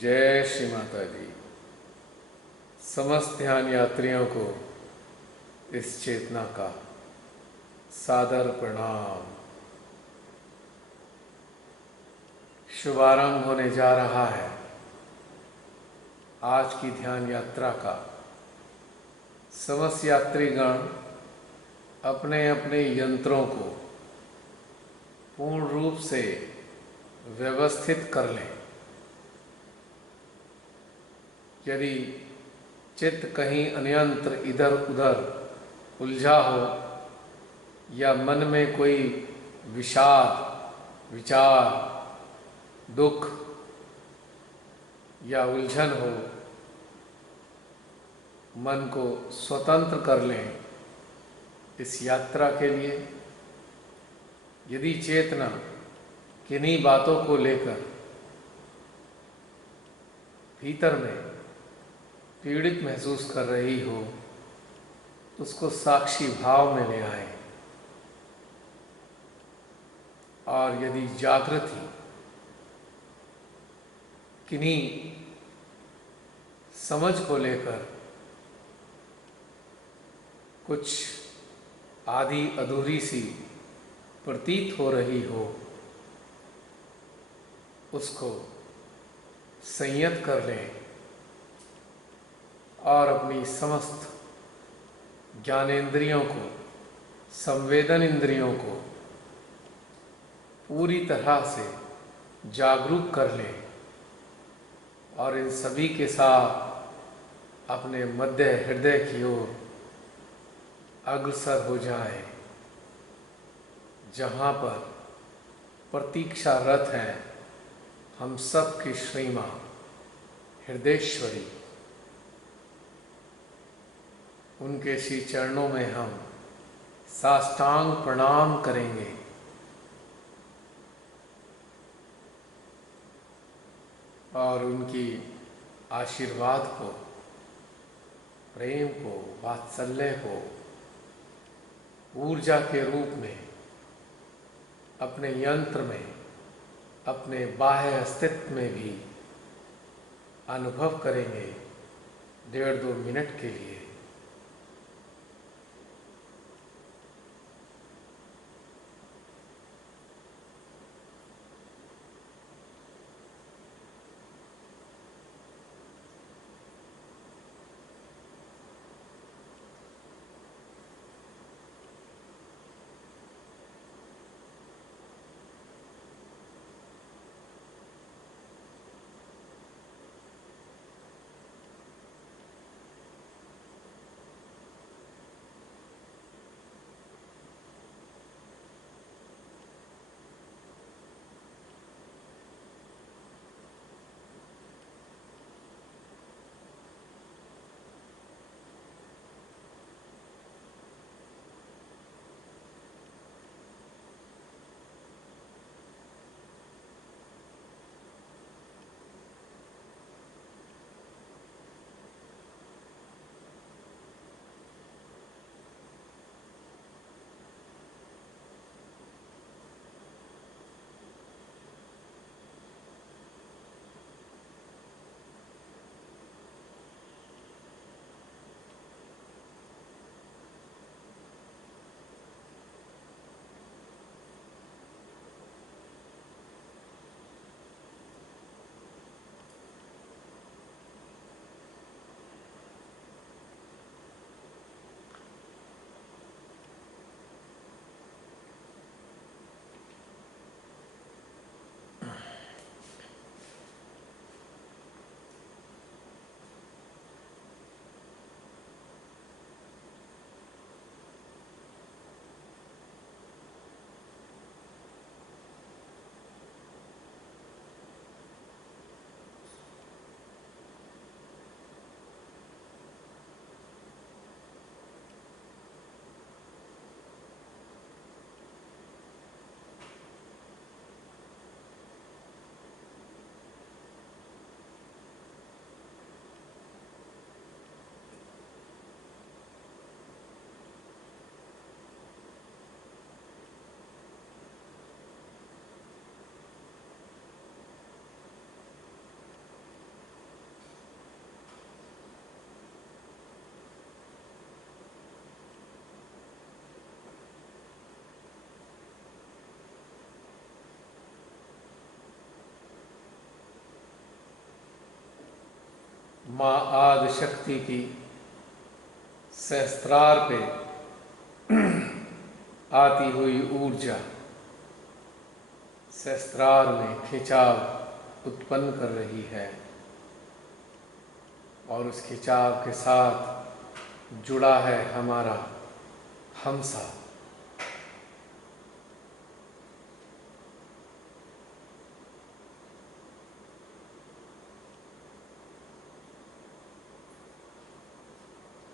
जय श्री माता दी। समस्त ध्यान यात्रियों को इस चेतना का सादर प्रणाम। शुभारंभ होने जा रहा है आज की ध्यान यात्रा का। समस्त यात्रीगण अपने अपने यंत्रों को पूर्ण रूप से व्यवस्थित कर लें। यदि चित्त कहीं अन्यंत्र इधर उधर उलझा हो या मन में कोई विषाद, विचार, दुख या उलझन हो, मन को स्वतंत्र कर लें इस यात्रा के लिए। यदि चेतना किन्हीं बातों को लेकर भीतर में पीड़ित महसूस कर रही हो तो उसको साक्षी भाव में ले आए। और यदि जागृति किन्हीं समझ को लेकर कुछ आधी अधूरी सी प्रतीत हो रही हो, उसको संयत कर लें और अपनी समस्त ज्ञानेंद्रियों को, संवेदन इंद्रियों को पूरी तरह से जागरूक कर लें और इन सभी के साथ अपने मध्य हृदय की ओर अग्रसर हो जाएं, जहाँ पर प्रतीक्षारत हैं हम सब की श्री माँ हृदयेश्वरी। उनके श्री चरणों में हम साष्टांग प्रणाम करेंगे। और उनकी आशीर्वाद को, प्रेम को, वात्सल्य को ऊर्जा के रूप में अपने यंत्र में, अपने बाह्य अस्तित्व में भी अनुभव करेंगे 1.5-2 मिनट के लिए। माँ आदि शक्ति की सहस्त्रार पे आती हुई ऊर्जा सहस्त्रार में खिंचाव उत्पन्न कर रही है और उस खिंचाव के साथ जुड़ा है हमारा हमसा।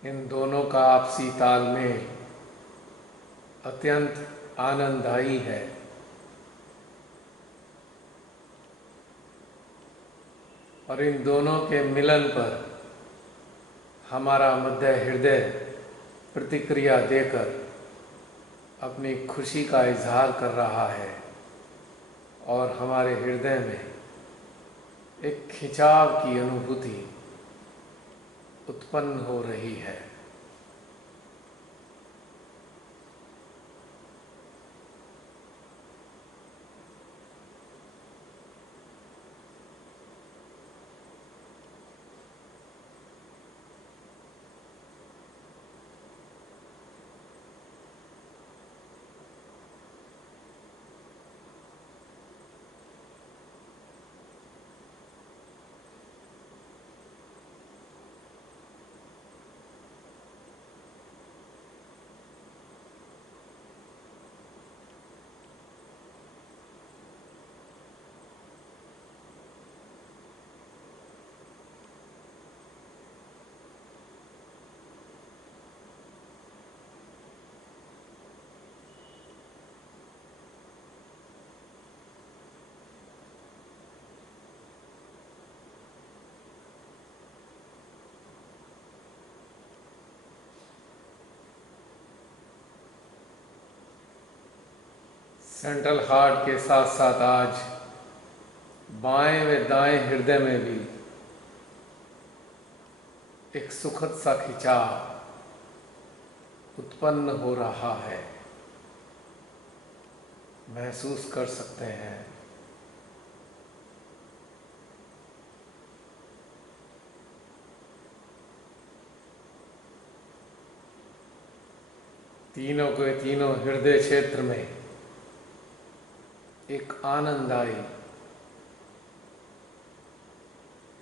इन दोनों का आपसी तालमेल अत्यंत आनंददायी है। और इन दोनों के मिलन पर हमारा मध्य हृदय प्रतिक्रिया देकर अपनी खुशी का इजहार कर रहा है और हमारे हृदय में एक खिंचाव की अनुभूति उत्पन्न हो रही है। सेंट्रल हार्ट के साथ साथ आज बाएं व दाएं हृदय में भी एक सुखद सा खिंचाव उत्पन्न हो रहा है, महसूस कर सकते हैं। तीनों के तीनों हृदय क्षेत्र में एक आनंददायी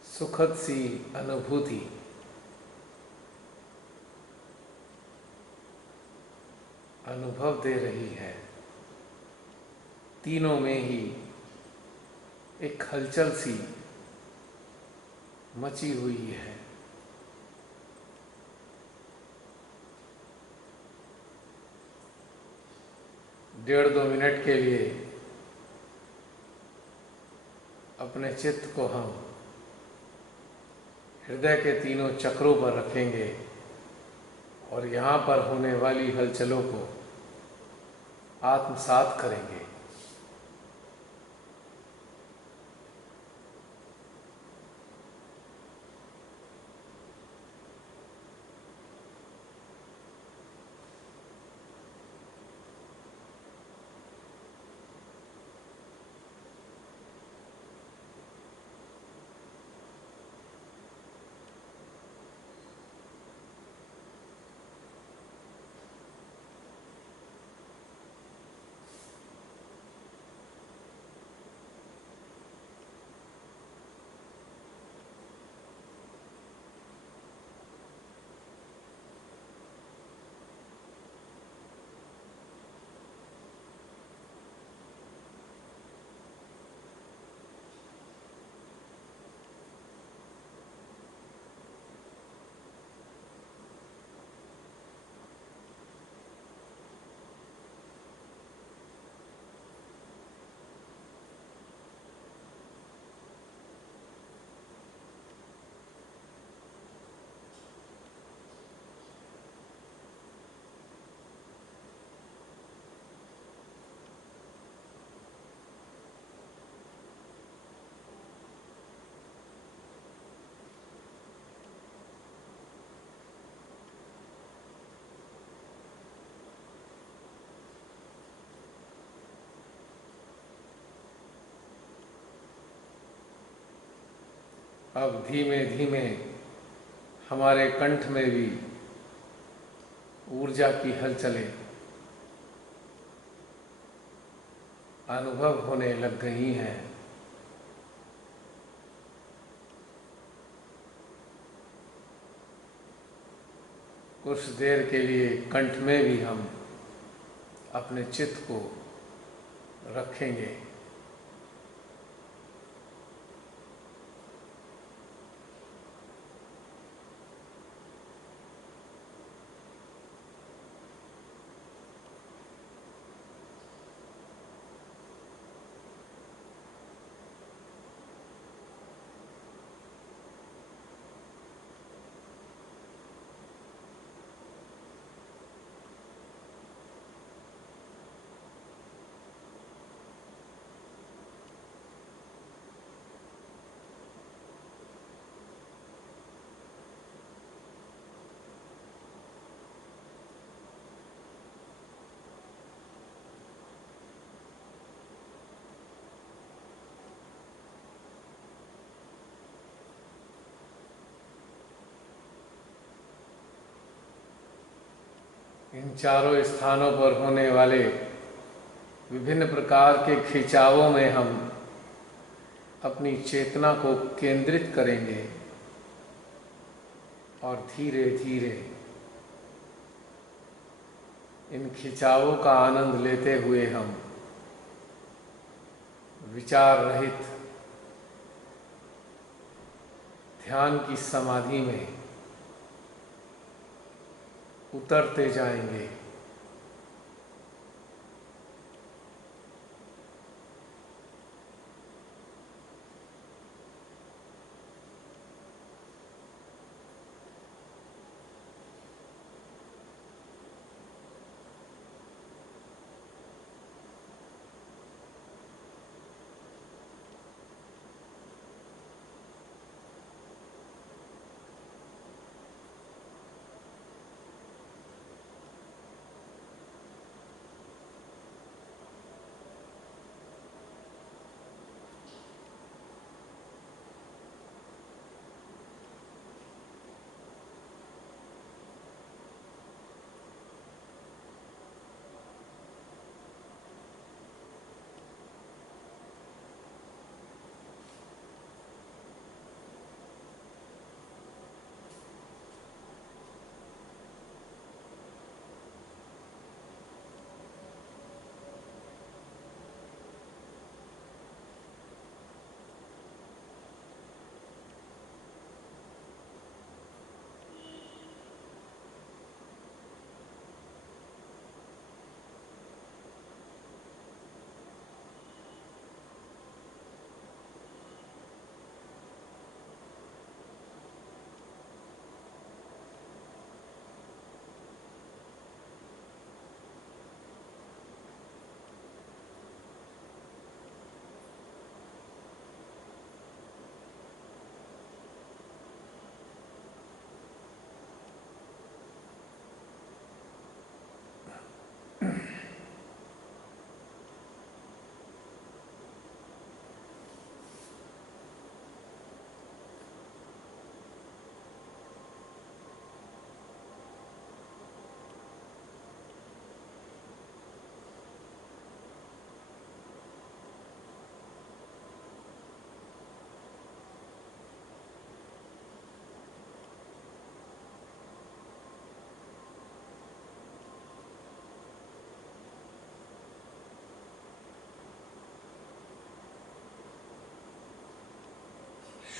सुखद सी अनुभूति अनुभव दे रही है। तीनों में ही एक हलचल सी मची हुई है। डेढ़ दो मिनट के लिए अपने चित्त को हम हृदय के तीनों चक्रों पर रखेंगे और यहाँ पर होने वाली हलचलों को आत्मसात करेंगे। अब धीमे धीमे हमारे कंठ में भी ऊर्जा की हलचलें अनुभव होने लग गई हैं। कुछ देर के लिए कंठ में भी हम अपने चित्त को रखेंगे। इन चारों स्थानों पर होने वाले विभिन्न प्रकार के खिंचावों में हम अपनी चेतना को केंद्रित करेंगे और धीरे धीरे इन खिंचावों का आनंद लेते हुए हम विचार रहित ध्यान की समाधि में उतरते जाएंगे।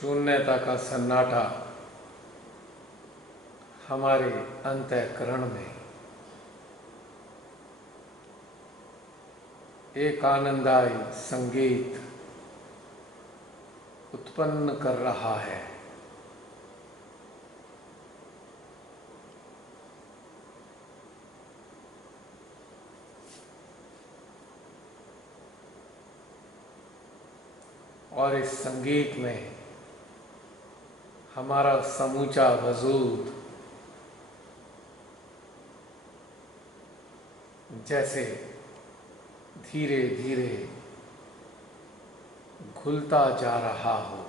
शून्यता का सन्नाटा हमारे अंतःकरण में एक आनंदायी संगीत उत्पन्न कर रहा है। और इस संगीत में हमारा समूचा वजूद जैसे धीरे धीरे घुलता जा रहा हो।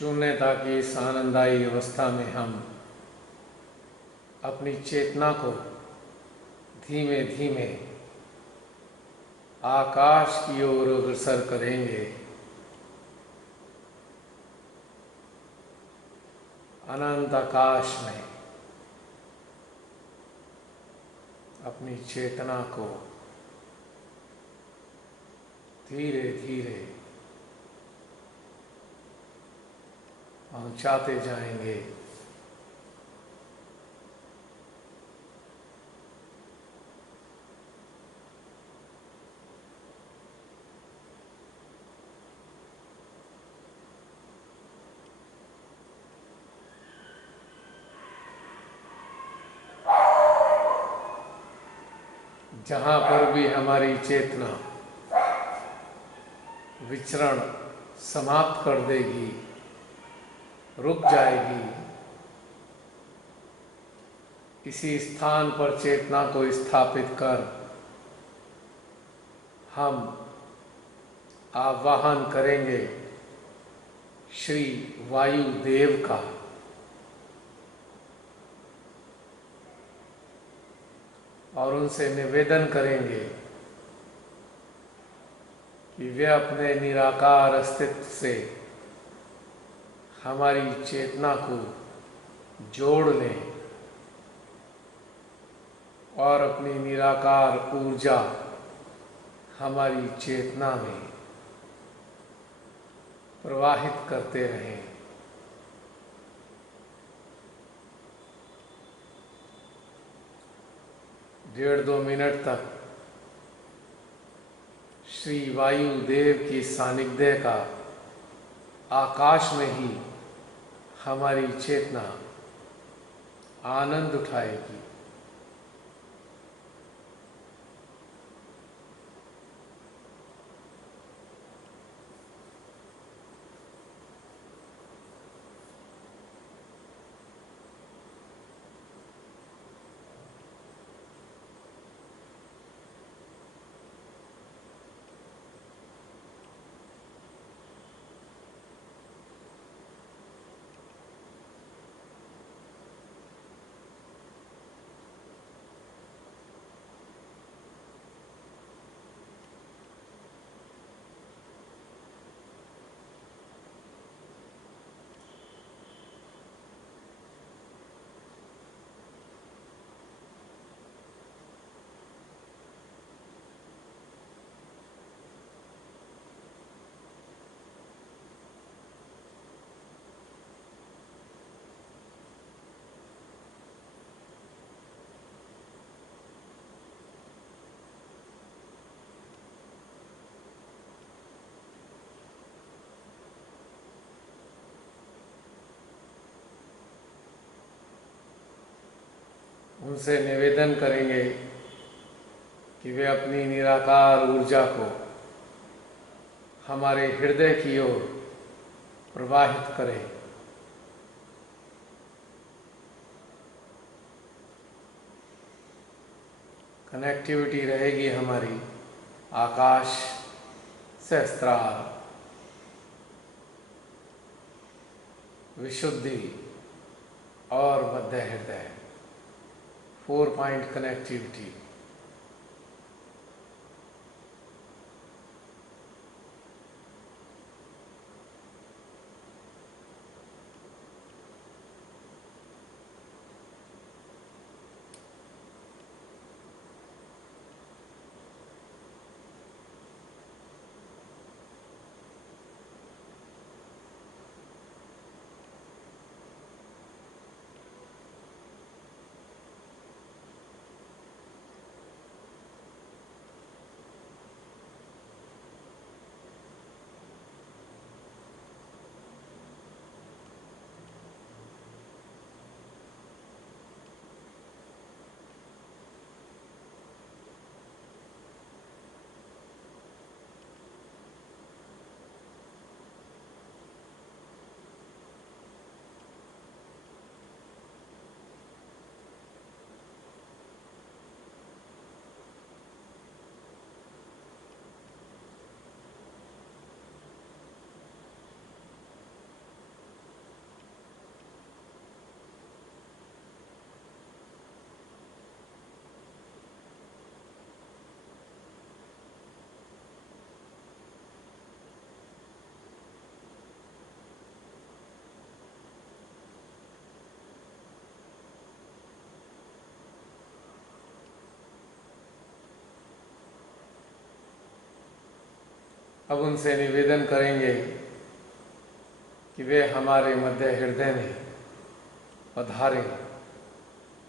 शून्यता की इस आनंदायी अवस्था में हम अपनी चेतना को धीमे धीमे आकाश की ओर अग्रसर करेंगे। अनंत आकाश में अपनी चेतना को धीरे धीरे पहुंचाते जाएंगे। जहाँ पर भी हमारी चेतना विचरण समाप्त कर देगी, रुक जाएगी, इसी स्थान पर चेतना को स्थापित कर हम आवाहन करेंगे श्री वायुदेव का। और उनसे निवेदन करेंगे कि वे अपने निराकार अस्तित्व से हमारी चेतना को जोड़ लें और अपनी निराकार ऊर्जा हमारी चेतना में प्रवाहित करते रहें। डेढ़ दो मिनट तक श्री वायुदेव की सानिध्य का आकाश में ही हमारी चेतना आनंद उठाएगी। उनसे निवेदन करेंगे कि वे अपनी निराकार ऊर्जा को हमारे हृदय की ओर प्रवाहित करें। कनेक्टिविटी रहेगी हमारी आकाश, सहस्त्रार, विशुद्धि और मध्य हृदय, 4 पॉइंट कनेक्टिविटी। अब उनसे निवेदन करेंगे कि वे हमारे मध्य हृदय में पधारें,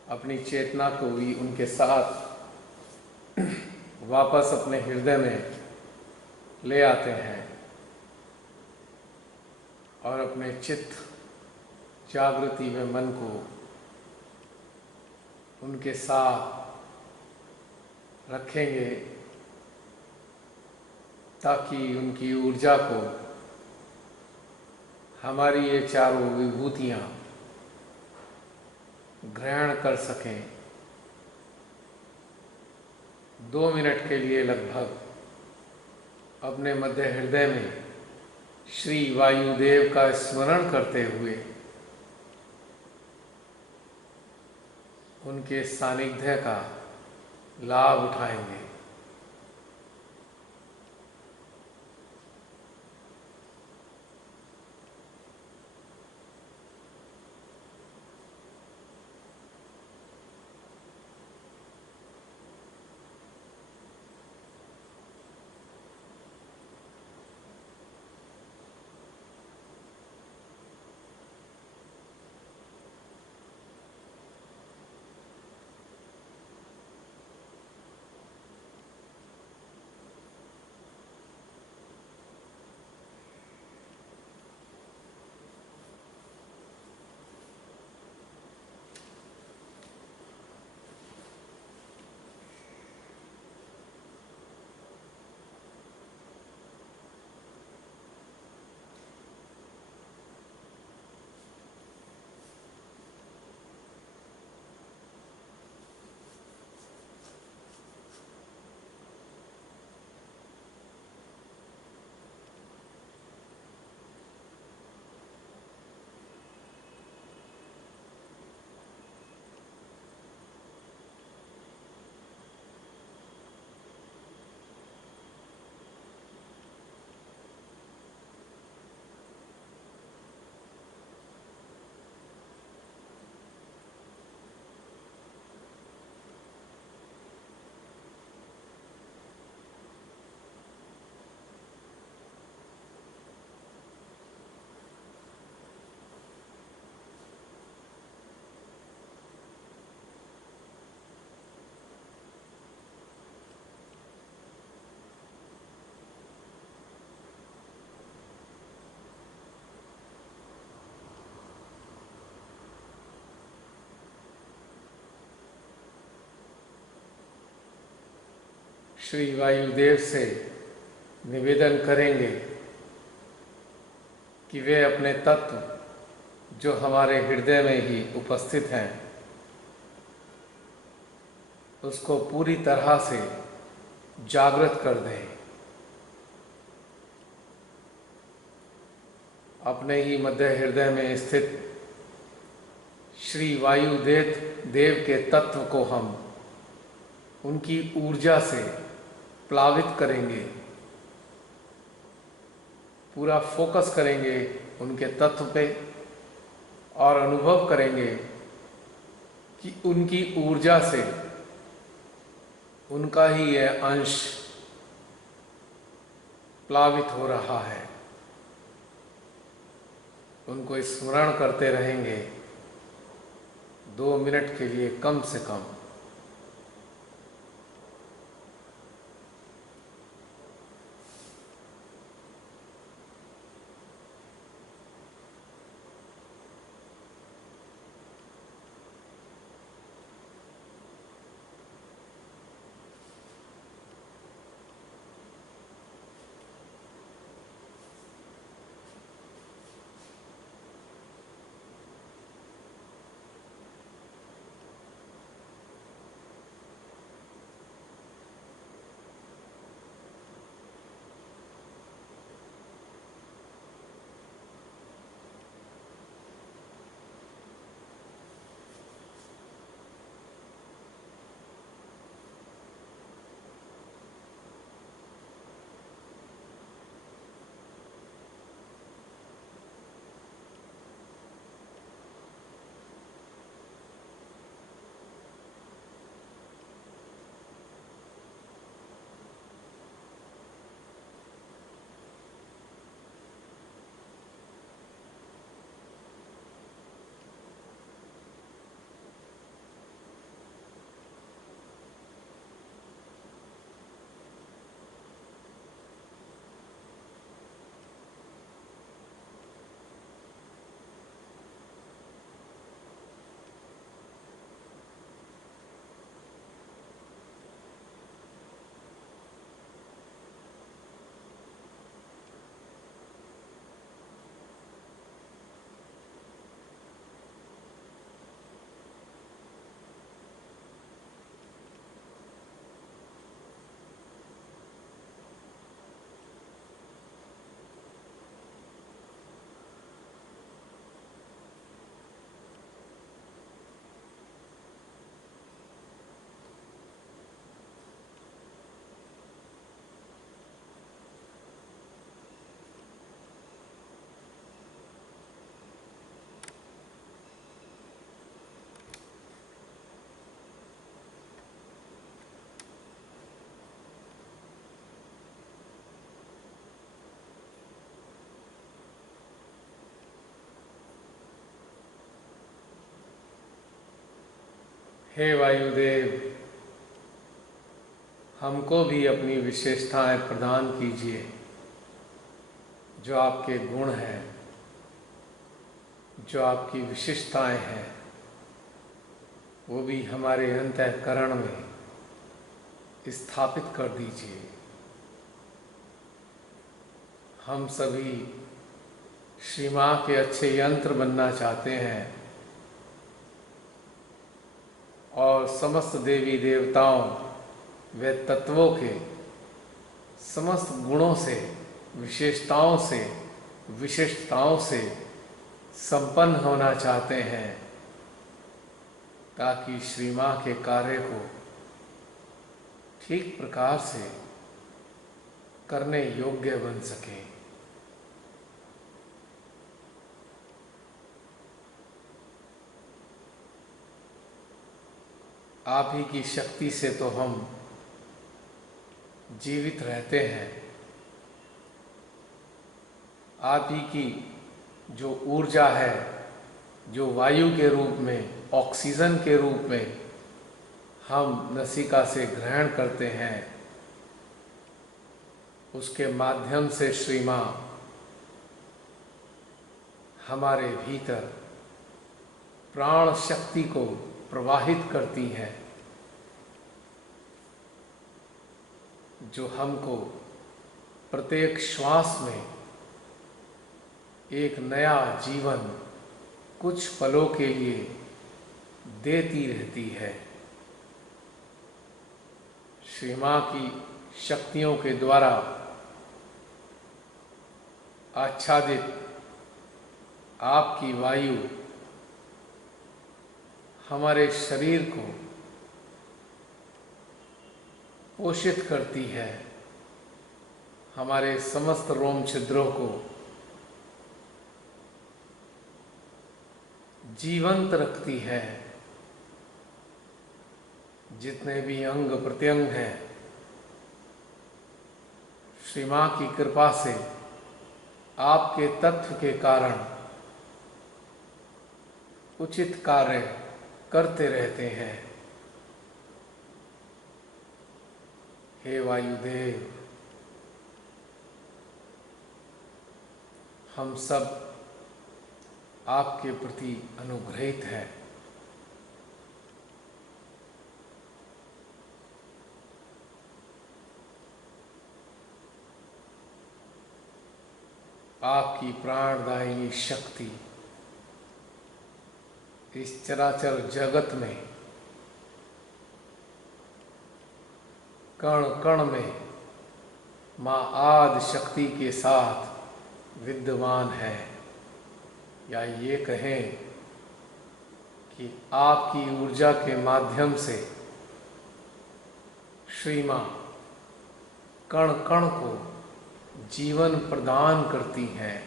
अपनी चेतना को भी उनके साथ वापस अपने हृदय में ले आते हैं और अपने चित्त जागृति में मन को उनके साथ रखेंगे ताकि उनकी ऊर्जा को हमारी ये चारों विभूतियाँ ग्रहण कर सकें। 2 मिनट के लिए लगभग अपने मध्य हृदय में श्री वायुदेव का स्मरण करते हुए उनके सानिध्य का लाभ उठाएंगे। श्री वायुदेव से निवेदन करेंगे कि वे अपने तत्व जो हमारे हृदय में ही उपस्थित हैं उसको पूरी तरह से जागृत कर दें। अपने ही मध्य हृदय में स्थित श्री वायुदेव देव के तत्व को हम उनकी ऊर्जा से प्लावित करेंगे, पूरा फोकस करेंगे उनके तत्व पे और अनुभव करेंगे कि उनकी ऊर्जा से उनका ही यह अंश प्लावित हो रहा है। उनको स्मरण करते रहेंगे 2 मिनट के लिए कम से कम। हे वायुदेव, हमको भी अपनी विशेषताएं प्रदान कीजिए। जो आपके गुण हैं, जो आपकी विशेषताएं हैं, वो भी हमारे अंतःकरण में स्थापित कर दीजिए। हम सभी श्री माँ के अच्छे यंत्र बनना चाहते हैं और समस्त देवी देवताओं व तत्वों के समस्त गुणों से, विशिष्टताओं से संपन्न होना चाहते हैं, ताकि श्री माँ के कार्य को ठीक प्रकार से करने योग्य बन सके। आप ही की शक्ति से तो हम जीवित रहते हैं। आप ही की जो ऊर्जा है, जो वायु के रूप में, ऑक्सीजन के रूप में हम नसिका से ग्रहण करते हैं, उसके माध्यम से श्री माँ हमारे भीतर प्राण शक्ति को प्रवाहित करती है, जो हमको प्रत्येक श्वास में एक नया जीवन कुछ पलों के लिए देती रहती है। श्री माँ की शक्तियों के द्वारा आच्छादित आपकी वायु हमारे शरीर को पोषित करती है, हमारे समस्त रोम छिद्रों को जीवंत रखती है। जितने भी अंग प्रत्यंग हैं, श्री माँ की कृपा से आपके तत्व के कारण उचित कार्य करते रहते हैं। हे वायुदेव, हम सब आपके प्रति अनुग्रहित हैं। आपकी प्राणदायिनी शक्ति इस चराचर जगत में कण कण में माँ आदि शक्ति के साथ विद्यमान है। या ये कहें कि आपकी ऊर्जा के माध्यम से श्री माँ कण कण को जीवन प्रदान करती हैं।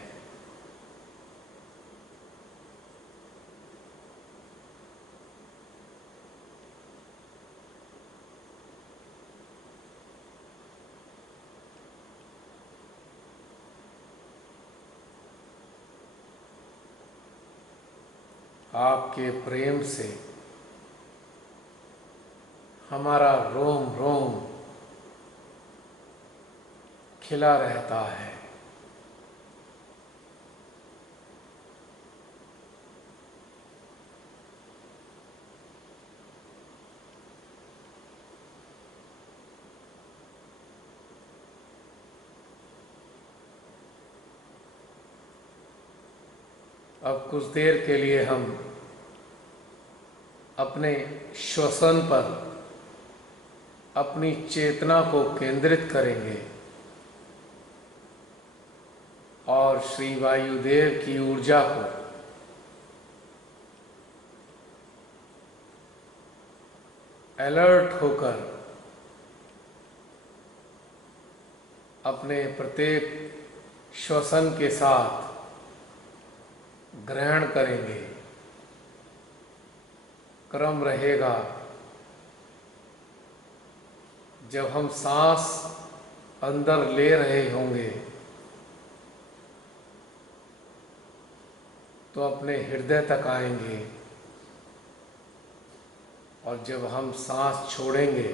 आपके प्रेम से हमारा रोम रोम खिला रहता है। अब कुछ देर के लिए हम अपने श्वसन पर अपनी चेतना को केंद्रित करेंगे और श्री वायुदेव की ऊर्जा को अलर्ट होकर अपने प्रत्येक श्वसन के साथ ग्रहण करेंगे। क्रम रहेगा, जब हम सांस अंदर ले रहे होंगे तो अपने हृदय तक आएंगे और जब हम सांस छोड़ेंगे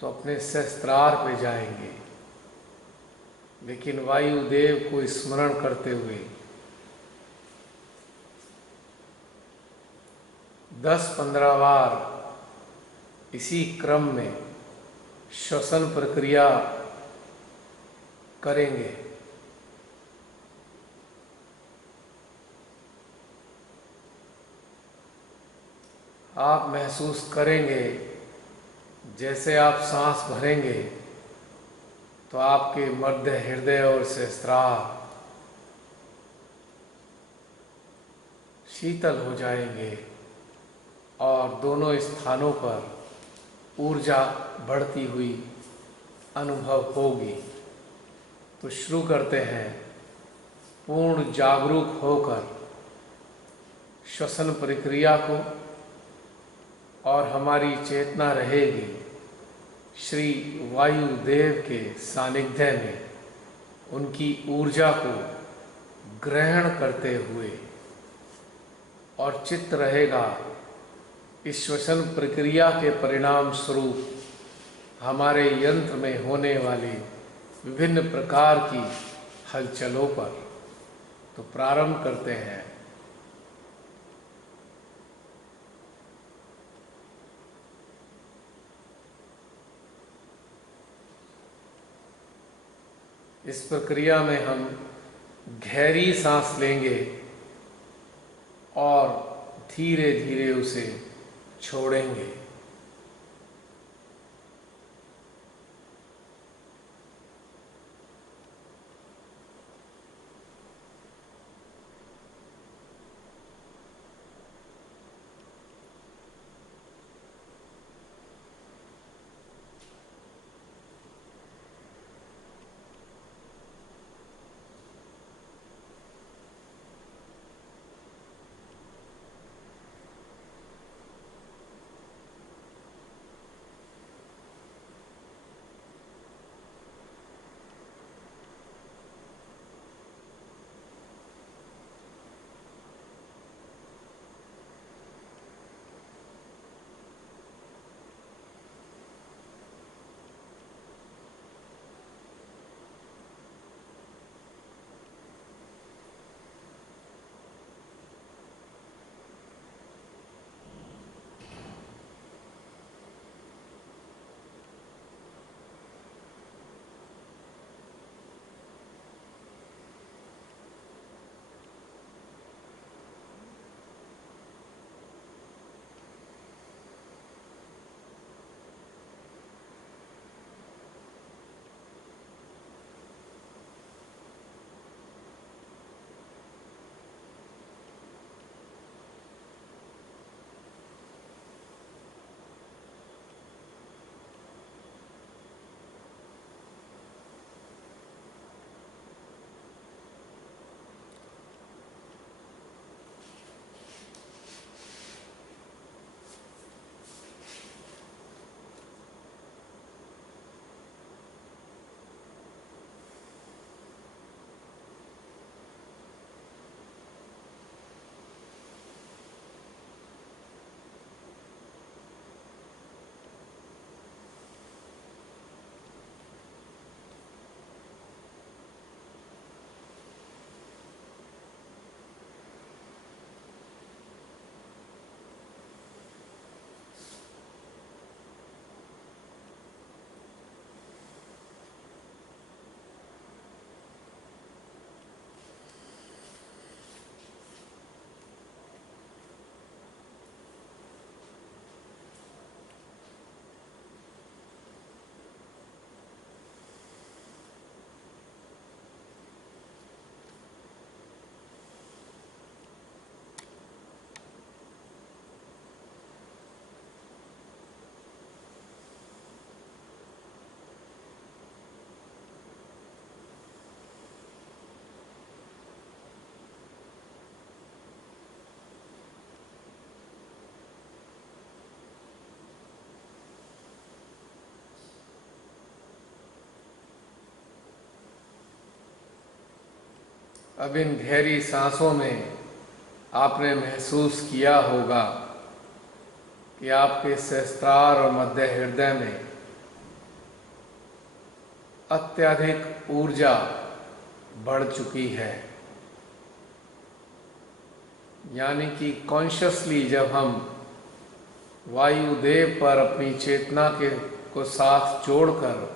तो अपने सहस्त्रार पे जाएंगे, लेकिन वायुदेव को स्मरण करते हुए 10-15 बार इसी क्रम में श्वसन प्रक्रिया करेंगे। आप महसूस करेंगे जैसे आप सांस भरेंगे तो आपके मध्य हृदय और सहस्त्रार शीतल हो जाएंगे और दोनों स्थानों पर ऊर्जा बढ़ती हुई अनुभव होगी। तो शुरू करते हैं। पूर्ण जागरूक होकर श्वसन प्रक्रिया को, और हमारी चेतना रहेगी श्री वायुदेव के सानिध्य में, उनकी ऊर्जा को ग्रहण करते हुए, और चित्त रहेगा इस श्वसन प्रक्रिया के परिणाम स्वरूप हमारे यंत्र में होने वाली विभिन्न प्रकार की हलचलों पर। तो प्रारंभ करते हैं। इस प्रक्रिया में हम गहरी सांस लेंगे और धीरे धीरे उसे छोड़ेंगे। अब इन गहरी सांसों में आपने महसूस किया होगा कि आपके सहस्त्रार और मध्य हृदय में अत्यधिक ऊर्जा बढ़ चुकी है। यानी कि कॉन्शियसली जब हम वायुदेव पर अपनी चेतना को साथ जोड़कर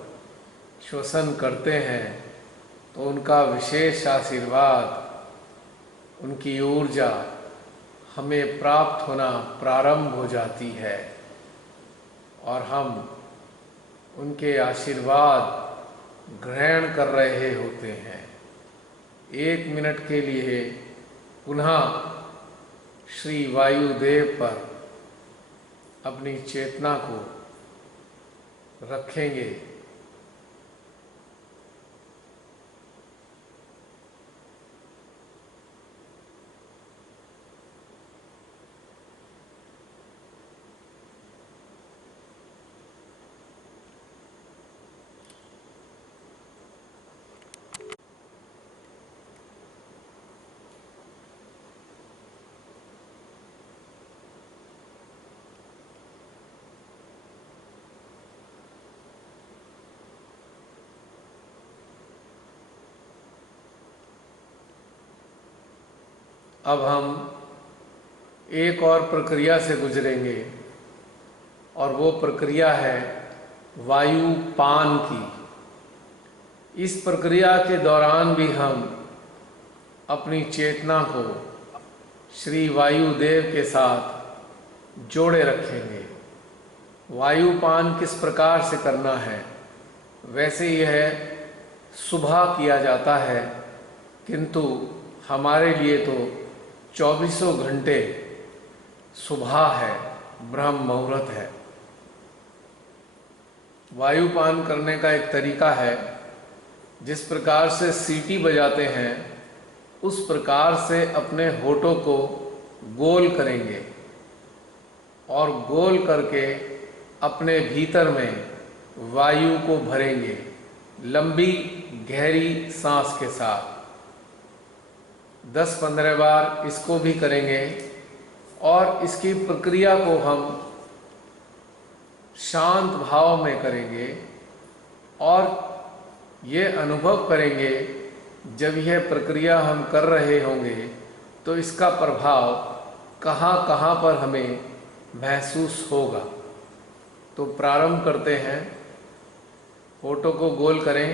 श्वसन करते हैं तो उनका विशेष आशीर्वाद, उनकी ऊर्जा हमें प्राप्त होना प्रारंभ हो जाती है और हम उनके आशीर्वाद ग्रहण कर रहे होते हैं। 1 मिनट के लिए पुनः श्री वायुदेव पर अपनी चेतना को रखेंगे। अब हम एक और प्रक्रिया से गुजरेंगे और वो प्रक्रिया है वायुपान की। इस प्रक्रिया के दौरान भी हम अपनी चेतना को श्री वायुदेव के साथ जोड़े रखेंगे। वायुपान किस प्रकार से करना है? वैसे यह सुबह किया जाता है, किंतु हमारे लिए तो 24 घंटे सुबह है, ब्रह्म मुहूर्त है। वायुपान करने का एक तरीका है, जिस प्रकार से सीटी बजाते हैं उस प्रकार से अपने होठों को गोल करेंगे और गोल करके अपने भीतर में वायु को भरेंगे लंबी गहरी सांस के साथ। 10-15 बार इसको भी करेंगे और इसकी प्रक्रिया को हम शांत भाव में करेंगे और ये अनुभव करेंगे जब यह प्रक्रिया हम कर रहे होंगे तो इसका प्रभाव कहाँ कहाँ पर हमें महसूस होगा। तो प्रारंभ करते हैं। होठों को गोल करें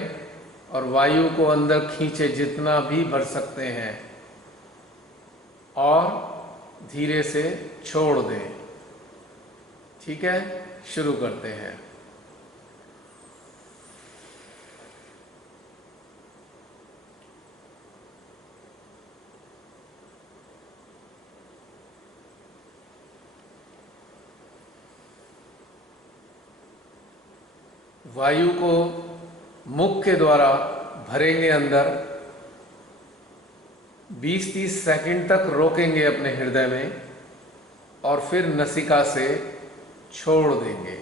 और वायु को अंदर खींचे जितना भी भर सकते हैं और धीरे से छोड़ दें। ठीक है, शुरू करते हैं। वायु को मुख के द्वारा भरेंगे अंदर, 20-30 सेकंड तक रोकेंगे अपने हृदय में और फिर नसिका से छोड़ देंगे।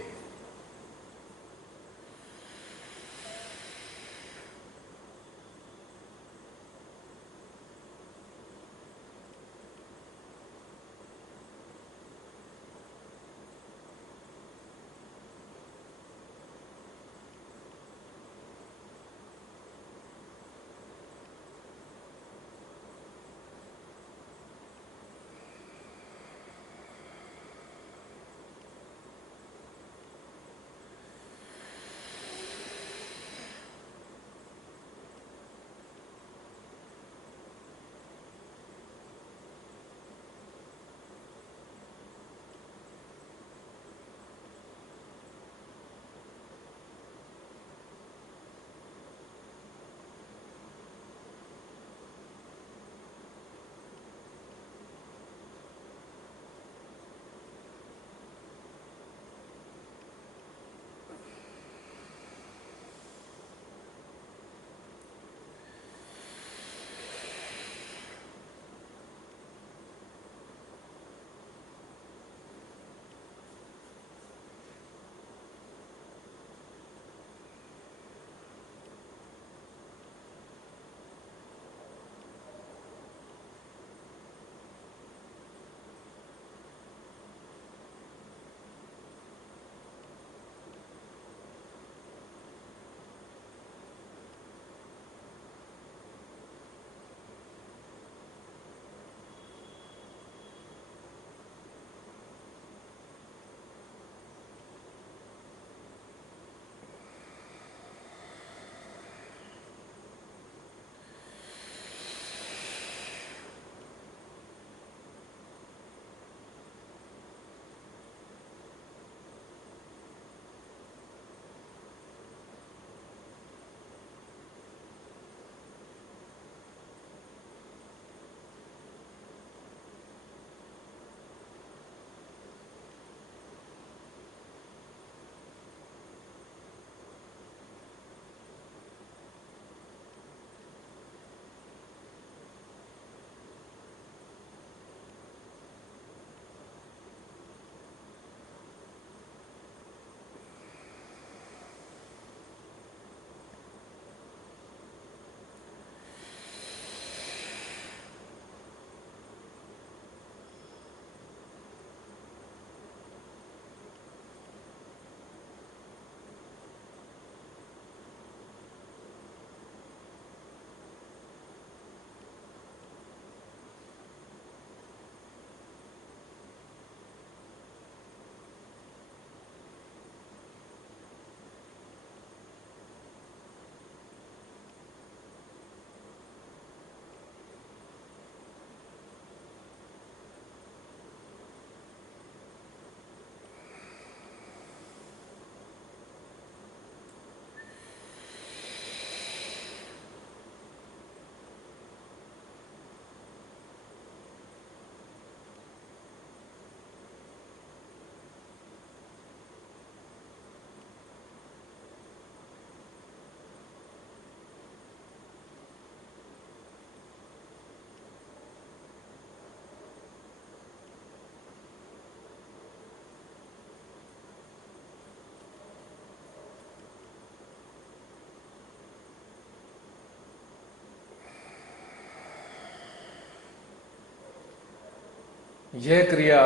यह क्रिया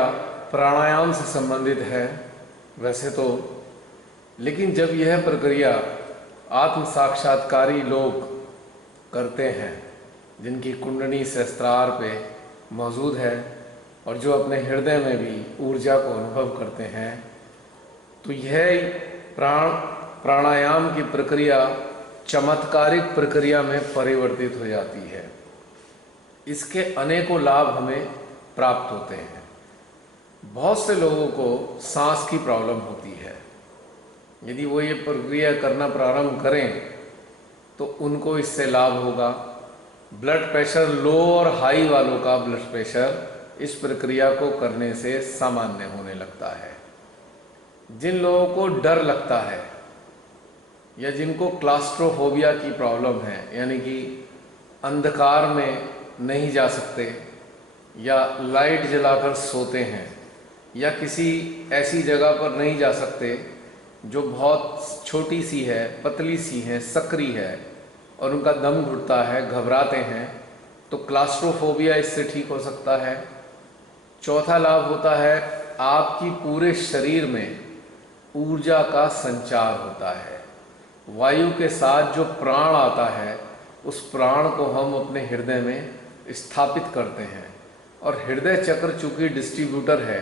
प्राणायाम से संबंधित है वैसे तो, लेकिन जब यह प्रक्रिया आत्म साक्षात्कारी लोग करते हैं जिनकी कुंडली सहस्त्रार पे मौजूद है और जो अपने हृदय में भी ऊर्जा को अनुभव करते हैं, तो यह प्राणायाम की प्रक्रिया चमत्कारिक प्रक्रिया में परिवर्तित हो जाती है। इसके अनेकों लाभ हमें प्राप्त होते हैं। बहुत से लोगों को सांस की प्रॉब्लम होती है। यदि वो ये प्रक्रिया करना प्रारंभ करें तो उनको इससे लाभ होगा। ब्लड प्रेशर लो और हाई वालों का ब्लड प्रेशर इस प्रक्रिया को करने से सामान्य होने लगता है। जिन लोगों को डर लगता है या जिनको क्लास्ट्रोफोबिया की प्रॉब्लम है, यानी कि अंधकार में नहीं जा सकते या लाइट जलाकर सोते हैं या किसी ऐसी जगह पर नहीं जा सकते जो बहुत छोटी सी है, पतली सी है, सकरी है और उनका दम घुटता है, घबराते हैं, तो क्लास्ट्रोफोबिया इससे ठीक हो सकता है। चौथा लाभ होता है आपकी पूरे शरीर में ऊर्जा का संचार होता है। वायु के साथ जो प्राण आता है उस प्राण को हम अपने हृदय में स्थापित करते हैं और हृदय चक्र चूंकि डिस्ट्रीब्यूटर है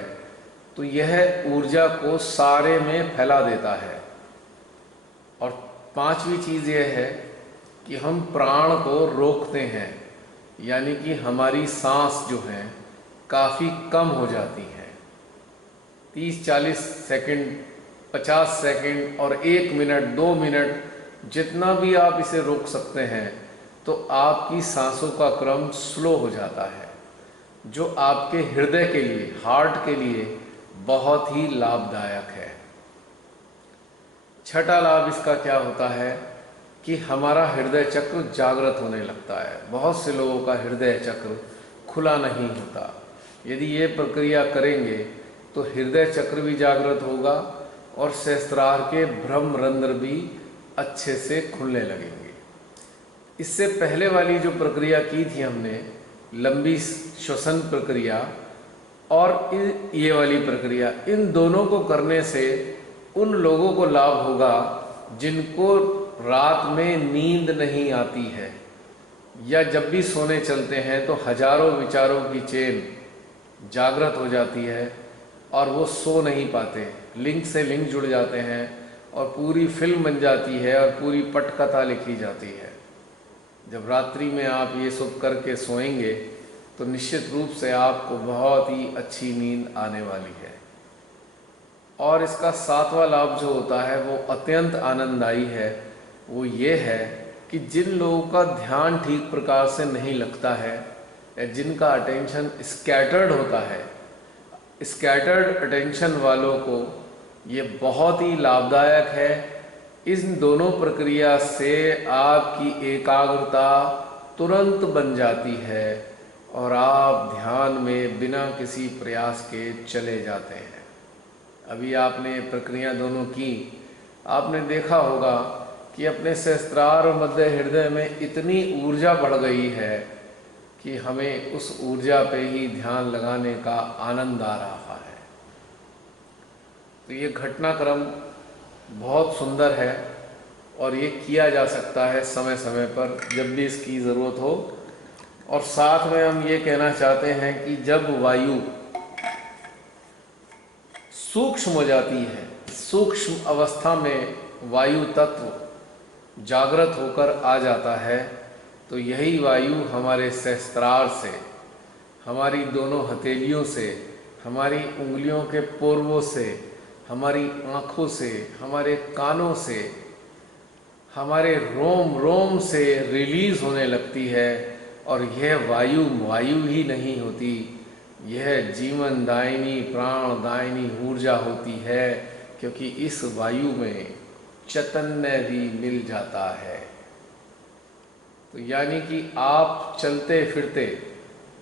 तो यह ऊर्जा को सारे में फैला देता है। और पांचवी चीज़ यह है कि हम प्राण को रोकते हैं, यानी कि हमारी सांस जो है काफ़ी कम हो जाती है। 30-40 सेकंड, 50 सेकंड और 1 मिनट, 2 मिनट, जितना भी आप इसे रोक सकते हैं तो आपकी सांसों का क्रम स्लो हो जाता है, जो आपके हृदय के लिए, हार्ट के लिए बहुत ही लाभदायक है। छठा लाभ इसका क्या होता है कि हमारा हृदय चक्र जागृत होने लगता है। बहुत से लोगों का हृदय चक्र खुला नहीं होता। यदि ये प्रक्रिया करेंगे तो हृदय चक्र भी जागृत होगा और सहस्त्रार के ब्रह्मरंध्र भी अच्छे से खुलने लगेंगे। इससे पहले वाली जो प्रक्रिया की थी हमने, लंबी श्वसन प्रक्रिया और ये वाली प्रक्रिया, इन दोनों को करने से उन लोगों को लाभ होगा जिनको रात में नींद नहीं आती है या जब भी सोने चलते हैं तो हजारों विचारों की चेन जागृत हो जाती है और वो सो नहीं पाते, लिंक से लिंक जुड़ जाते हैं और पूरी फिल्म बन जाती है और पूरी पटकथा लिखी जाती है। जब रात्रि में आप ये सब करके सोएंगे तो निश्चित रूप से आपको बहुत ही अच्छी नींद आने वाली है। और इसका सातवां लाभ जो होता है वो अत्यंत आनंददायी है। वो ये है कि जिन लोगों का ध्यान ठीक प्रकार से नहीं लगता है या जिनका अटेंशन स्कैटर्ड होता है, स्कैटर्ड अटेंशन वालों को ये बहुत ही लाभदायक है। इन दोनों प्रक्रिया से आपकी एकाग्रता तुरंत बन जाती है और आप ध्यान में बिना किसी प्रयास के चले जाते हैं। अभी आपने प्रक्रिया दोनों की, आपने देखा होगा कि अपने सहस्त्रार और मध्य हृदय में इतनी ऊर्जा बढ़ गई है कि हमें उस ऊर्जा पे ही ध्यान लगाने का आनंद आ रहा है। तो ये घटनाक्रम बहुत सुंदर है और ये किया जा सकता है समय समय पर जब भी इसकी ज़रूरत हो। और साथ में हम ये कहना चाहते हैं कि जब वायु सूक्ष्म हो जाती है, सूक्ष्म अवस्था में वायु तत्व जागृत होकर आ जाता है, तो यही वायु हमारे सहस्त्रार से, हमारी दोनों हथेलियों से, हमारी उंगलियों के पोर्वों से, हमारी आँखों से, हमारे कानों से, हमारे रोम रोम से रिलीज होने लगती है। और यह वायु वायु ही नहीं होती, यह जीवन दायिनी, प्राणदायिनी ऊर्जा होती है, क्योंकि इस वायु में चैतन्य भी मिल जाता है। तो यानी कि आप चलते फिरते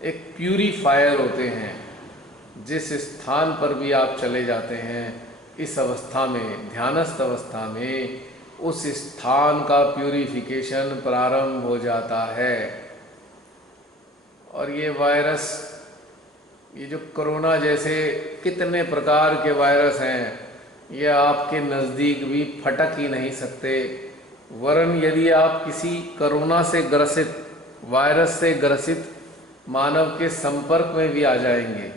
एक प्यूरीफायर होते हैं। जिस स्थान पर भी आप चले जाते हैं, इस अवस्था में, ध्यानस्थ अवस्था में, उस स्थान का प्यूरिफिकेशन प्रारंभ हो जाता है। और ये वायरस ये जो कोरोना जैसे कितने प्रकार के वायरस हैं, ये आपके नज़दीक भी फटक ही नहीं सकते। वरन यदि आप किसी कोरोना से ग्रसित, वायरस से ग्रसित मानव के संपर्क में भी आ जाएंगे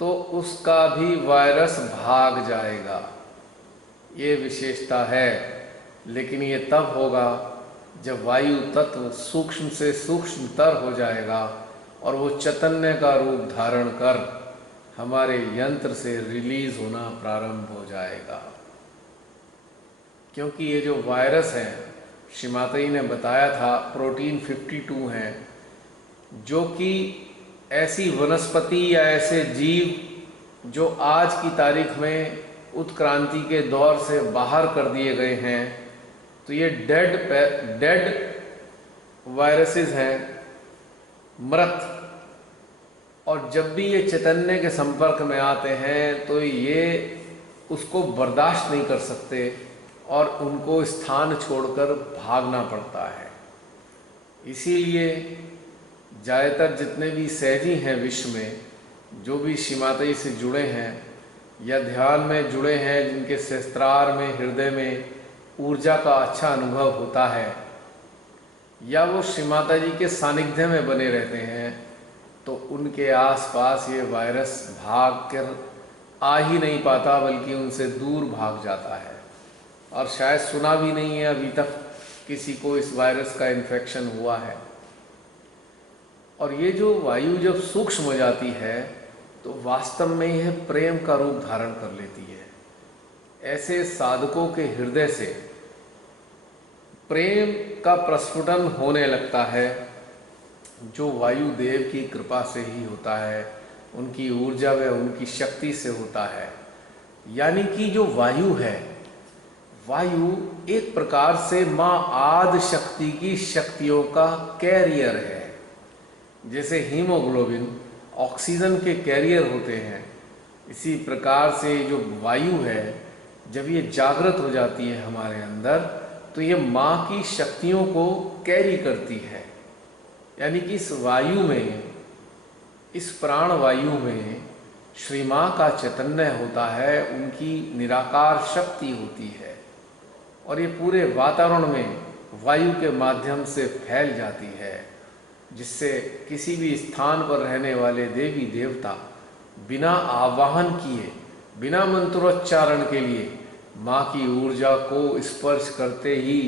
तो उसका भी वायरस भाग जाएगा। ये विशेषता है। लेकिन ये तब होगा जब वायु तत्व सूक्ष्म से सूक्ष्मतर हो जाएगा और वो चैतन्य का रूप धारण कर हमारे यंत्र से रिलीज होना प्रारंभ हो जाएगा। क्योंकि ये जो वायरस हैं, श्री माता जी ने बताया था प्रोटीन 52 हैं, जो कि ऐसी वनस्पति या ऐसे जीव जो आज की तारीख में उत्क्रांति के दौर से बाहर कर दिए गए हैं, तो ये डेड वायरसेस हैं, मृत। और जब भी ये चैतन्य के संपर्क में आते हैं तो ये उसको बर्दाश्त नहीं कर सकते और उनको स्थान छोड़कर भागना पड़ता है। इसीलिए ज़्यादातर जितने भी सहजी हैं विश्व में, जो भी श्री माता जी से जुड़े हैं या ध्यान में जुड़े हैं, जिनके सहस्त्रार में, हृदय में ऊर्जा का अच्छा अनुभव होता है, या वो श्री माता जी के सानिध्य में बने रहते हैं, तो उनके आसपास ये वायरस भाग कर आ ही नहीं पाता, बल्कि उनसे दूर भाग जाता है। और शायद सुना भी नहीं है अभी तक किसी को इस वायरस का इन्फेक्शन हुआ है। और ये जो वायु जब सूक्ष्म हो जाती है तो वास्तव में यह प्रेम का रूप धारण कर लेती है। ऐसे साधकों के हृदय से प्रेम का प्रस्फुटन होने लगता है, जो वायु देव की कृपा से ही होता है, उनकी ऊर्जा व उनकी शक्ति से होता है। यानी कि जो वायु है, वायु एक प्रकार से माँ आदि शक्ति की शक्तियों का कैरियर है। जैसे हीमोग्लोबिन ऑक्सीजन के कैरियर होते हैं, इसी प्रकार से जो वायु है, जब ये जागृत हो जाती है हमारे अंदर, तो ये माँ की शक्तियों को कैरी करती है। यानी कि इस वायु में, इस प्राण वायु में श्री माँ का चैतन्य होता है, उनकी निराकार शक्ति होती है और ये पूरे वातावरण में वायु के माध्यम से फैल जाती है, जिससे किसी भी स्थान पर रहने वाले देवी देवता बिना आवाहन किए, बिना मंत्रोच्चारण के लिए माँ की ऊर्जा को स्पर्श करते ही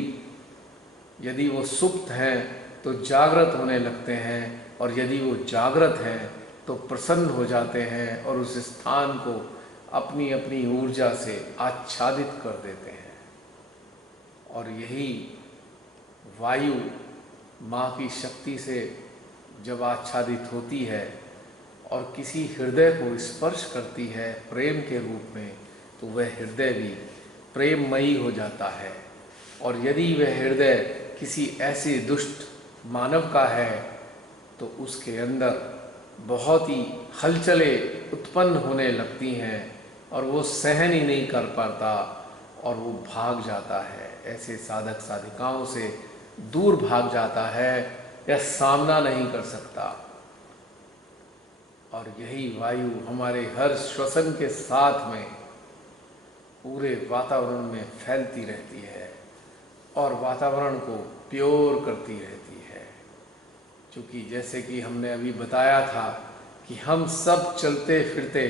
यदि वो सुप्त हैं तो जागृत होने लगते हैं, और यदि वो जागृत हैं तो प्रसन्न हो जाते हैं और उस स्थान को अपनी अपनी ऊर्जा से आच्छादित कर देते हैं। और यही वायु माँ की शक्ति से जब आच्छादित होती है और किसी हृदय को स्पर्श करती है प्रेम के रूप में, तो वह हृदय भी प्रेममयी हो जाता है। और यदि वह हृदय किसी ऐसे दुष्ट मानव का है तो उसके अंदर बहुत ही हलचलें उत्पन्न होने लगती हैं और वो सहन ही नहीं कर पाता और वो भाग जाता है, ऐसे साधक साधिकाओं से दूर भाग जाता है या सामना नहीं कर सकता। और यही वायु हमारे हर श्वसन के साथ में पूरे वातावरण में फैलती रहती है और वातावरण को प्योर करती रहती है। क्योंकि जैसे कि हमने अभी बताया था कि हम सब चलते फिरते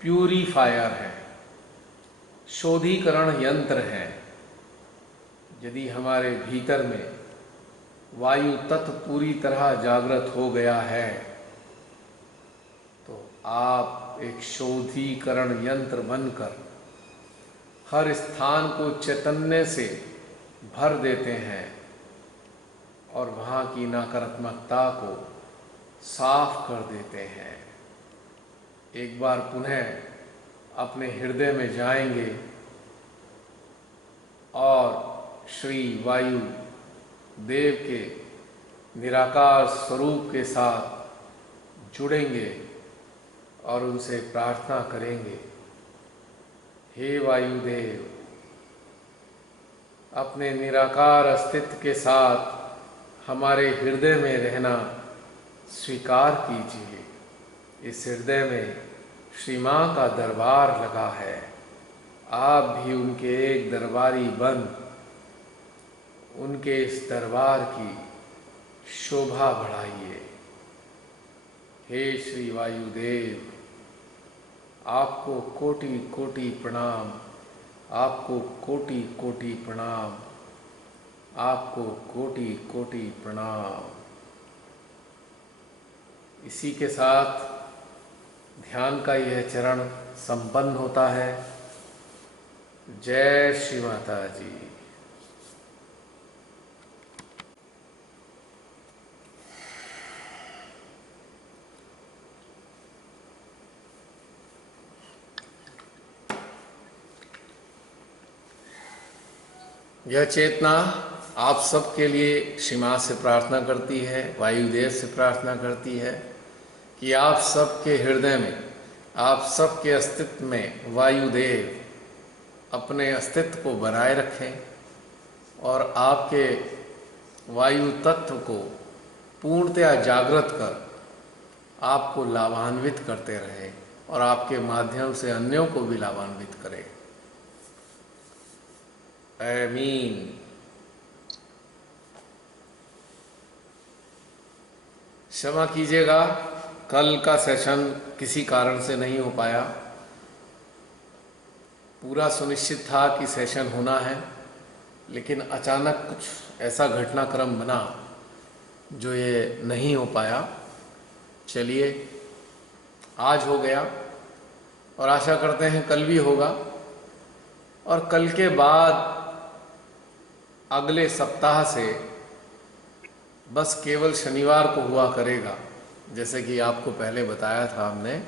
प्यूरीफायर हैं, शोधीकरण यंत्र हैं। यदि हमारे भीतर में वायु तत्व पूरी तरह जागृत हो गया है तो आप एक शोधीकरण यंत्र बनकर हर स्थान को चैतन्य से भर देते हैं और वहाँ की नकारात्मकता को साफ कर देते हैं। एक बार पुनः अपने हृदय में जाएंगे और श्री वायु देव के निराकार स्वरूप के साथ जुड़ेंगे और उनसे प्रार्थना करेंगे, हे वायुदेव, अपने निराकार अस्तित्व के साथ हमारे हृदय में रहना स्वीकार कीजिए। इस हृदय में श्री माँ का दरबार लगा है। आप भी उनके एक दरबारी बन उनके इस दरबार की शोभा बढ़ाइए। हे श्री वायुदेव, आपको कोटि कोटि प्रणाम, आपको कोटि कोटि प्रणाम, आपको कोटि कोटि प्रणाम। इसी के साथ ध्यान का यह चरण संपन्न होता है। जय श्री माता जी। यह चेतना आप सबके लिए श्री माँ से प्रार्थना करती है, वायुदेव से प्रार्थना करती है कि आप सबके हृदय में, आप सबके अस्तित्व में वायुदेव अपने अस्तित्व को बनाए रखें और आपके वायु तत्व को पूर्णतया जागृत कर आपको लाभान्वित करते रहें और आपके माध्यम से अन्यों को भी लाभान्वित करें। आमीन। क्षमा कीजिएगा, कल का सेशन किसी कारण से नहीं हो पाया। पूरा सुनिश्चित था कि सेशन होना है, लेकिन अचानक कुछ ऐसा घटनाक्रम बना जो ये नहीं हो पाया। चलिए, आज हो गया और आशा करते हैं कल भी होगा, और कल के बाद अगले सप्ताह से बस केवल शनिवार को हुआ करेगा, जैसे कि आपको पहले बताया था हमने।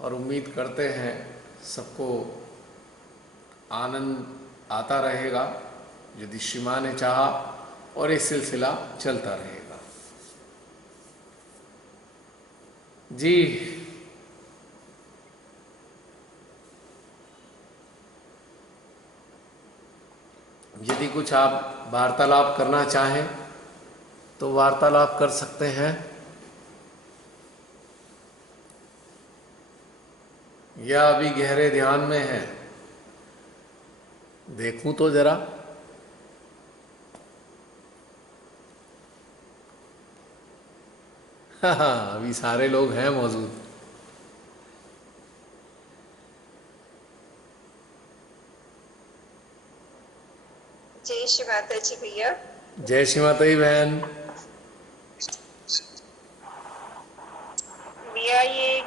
और उम्मीद करते हैं सबको आनंद आता रहेगा यदि श्री माँ ने चाहा, और ये सिलसिला चलता रहेगा। जी, यदि कुछ आप वार्तालाप करना चाहें तो वार्तालाप कर सकते हैं, या अभी गहरे ध्यान में हैं? देखूं तो जरा। हाँ, अभी सारे लोग हैं मौजूद। जय श्री माता जी भैया। जय श्री माता जी बहन। भैया, ये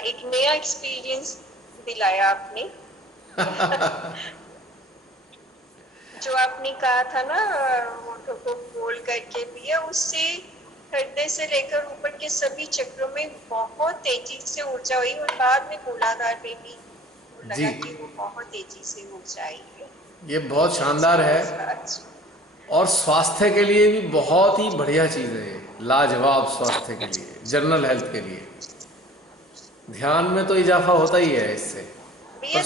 एक नया एक्सपीरियंस दिलाया आपने। जो आपने कहा था ना, होठों को खोल करके भैया, उससे हृदय से लेकर ऊपर के सभी चक्रों में बहुत तेजी से ऊर्जा हुई, और बाद में मूलाधार में भी लगा कि वो बहुत तेजी से ऊर्जा आई है। ये बहुत शानदार है, और स्वास्थ्य के लिए भी बहुत ही बढ़िया चीज़ है। लाजवाब स्वास्थ्य के लिए, जनरल हेल्थ के लिए। ध्यान में तो इजाफा होता ही है इससे। भैया,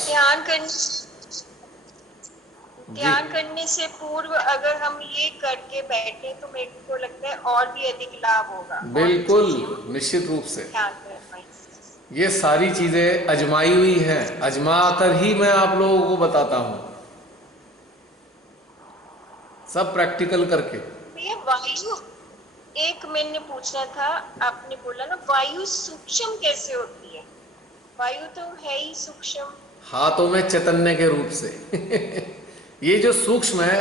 ध्यान करने से पूर्व अगर हम ये करके बैठे तो मेरे को लगता है और भी अधिक लाभ होगा। बिल्कुल, निश्चित रूप से। ये सारी चीजें अजमाई हुई हैं, अजमा कर ही मैं आप लोगों को बताता हूँ, सब प्रैक्टिकल करके। भैया, वायु एक मैंने पूछना था, आपने बोला ना वायु सूक्ष्म कैसे होती है? वायु तो है ही सूक्ष्म। हाथों में चैतन्य के रूप से। ये जो सूक्ष्म है,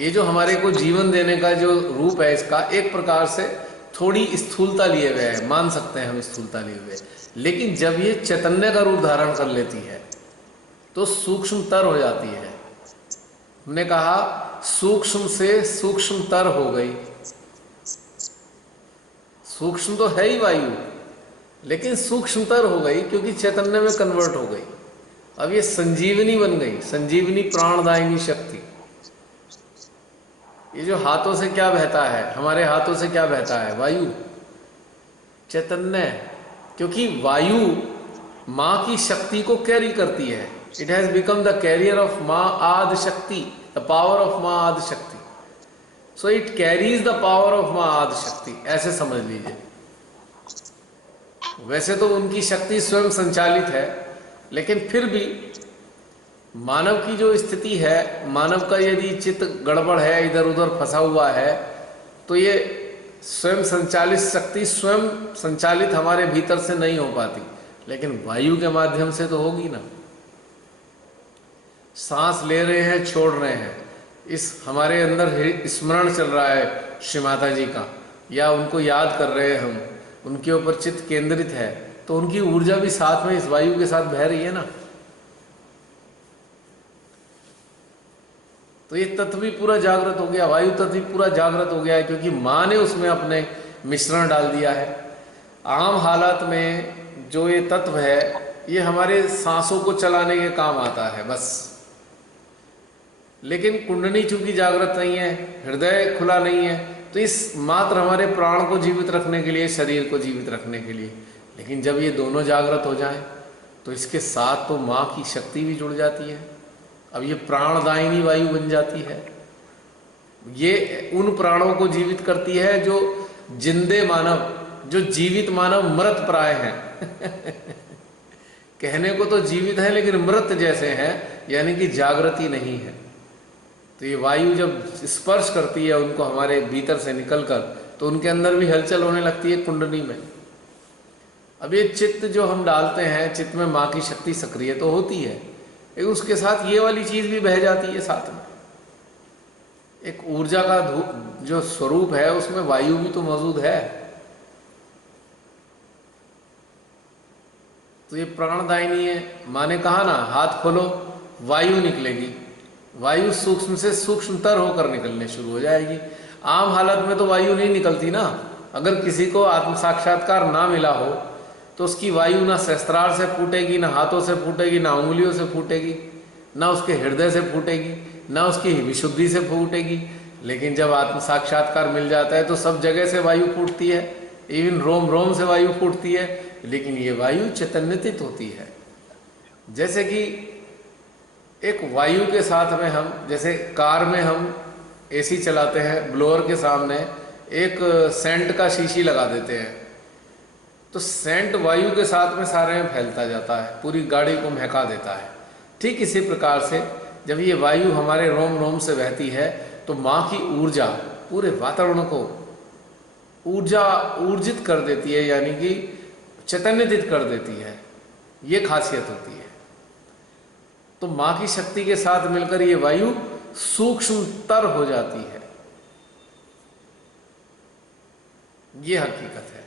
ये जो हमारे को जीवन देने का जो रूप है, इसका एक प्रकार से थोड़ी स्थूलता लिए हुए है, मान सकते हैं हम स्थूलता लिए हुए। लेकिन जब ये चैतन्य का रूप धारण कर लेती है तो सूक्ष्मतर हो जाती है। हमने कहा सूक्ष्म से सूक्ष्मतर हो गई। सूक्ष्म तो है ही वायु, लेकिन सूक्ष्मतर हो गई क्योंकि चैतन्य में कन्वर्ट हो गई। अब ये संजीवनी बन गई, संजीवनी प्राणदायिनी शक्ति। ये जो हाथों से क्या बहता है, हमारे हाथों से क्या बहता है? वायु, चैतन्य। क्योंकि वायु माँ की शक्ति को कैरी करती है। It has become the carrier of माँ आदि शक्ति, द पावर ऑफ माँ आदि शक्ति। So it carries the power of माँ आदि शक्ति, ऐसे समझ लीजिए। वैसे तो उनकी शक्ति स्वयं संचालित है, लेकिन फिर भी मानव की जो स्थिति है, मानव का यदि चित्त गड़बड़ है, इधर उधर फंसा हुआ है, तो ये स्वयं संचालित शक्ति स्वयं संचालित हमारे भीतर से नहीं हो पाती, लेकिन वायु के माध्यम से तो होगी ना। सांस ले रहे हैं, छोड़ रहे हैं, इस हमारे अंदर स्मरण चल रहा है श्री माता जी का, या उनको याद कर रहे हैं हम, उनके ऊपर चित्त केंद्रित है, तो उनकी ऊर्जा भी साथ में इस वायु के साथ बह रही है ना। तो ये तत्व भी पूरा जागृत हो गया, वायु तत्व भी पूरा जागृत हो गया है, क्योंकि माँ ने उसमें अपने मिश्रण डाल दिया है। आम हालात में जो ये तत्व है, ये हमारे सांसों को चलाने के काम आता है बस, लेकिन कुंडली चूंकि जागृत नहीं है, हृदय खुला नहीं है, तो इस मात्र हमारे प्राण को जीवित रखने के लिए, शरीर को जीवित रखने के लिए। लेकिन जब ये दोनों जागृत हो जाएं, तो इसके साथ तो माँ की शक्ति भी जुड़ जाती है। अब ये प्राणदायिनी वायु बन जाती है। ये उन प्राणों को जीवित करती है जो जिंदे मानव, जो जीवित मानव मृत प्राय हैं कहने को तो जीवित है, लेकिन मृत जैसे हैं, यानी कि जागृति नहीं है। तो ये वायु जब स्पर्श करती है उनको हमारे भीतर से निकलकर, तो उनके अंदर भी हलचल होने लगती है कुंडली में। अब ये चित्त जो हम डालते हैं, चित्त में माँ की शक्ति सक्रिय तो होती है, लेकिन उसके साथ ये वाली चीज भी बह जाती है साथ में। एक ऊर्जा का जो स्वरूप है, उसमें वायु भी तो मौजूद है। तो ये प्राणदायिनी है। माँ ने कहा ना, हाथ खोलो वायु निकलेगी, वायु सूक्ष्म से सूक्ष्मतर होकर निकलने शुरू हो जाएगी। आम हालत में तो वायु नहीं निकलती ना। अगर किसी को आत्म साक्षात्कार ना मिला हो, तो उसकी वायु ना सहस्त्रार से फूटेगी, ना हाथों से फूटेगी, ना उंगलियों से फूटेगी, ना उसके हृदय से फूटेगी, ना उसकी विशुद्धि से फूटेगी। लेकिन जब आत्म साक्षात्कार मिल जाता है, तो सब जगह से वायु फूटती है, इवन रोम रोम से वायु फूटती है। लेकिन ये वायु चैतन्यतित होती है। जैसे कि एक वायु के साथ में हम, जैसे कार में हम एसी चलाते हैं, ब्लोअर के सामने एक सेंट का शीशी लगा देते हैं, तो सेंट वायु के साथ में सारे में फैलता जाता है, पूरी गाड़ी को महका देता है। ठीक इसी प्रकार से जब ये वायु हमारे रोम रोम से बहती है, तो माँ की ऊर्जा पूरे वातावरण को ऊर्जित कर देती है, यानी कि चैतन्यजित कर देती है। ये खासियत होती है। तो माँ की शक्ति के साथ मिलकर ये वायु सूक्ष्मतर हो जाती है। ये हकीकत है।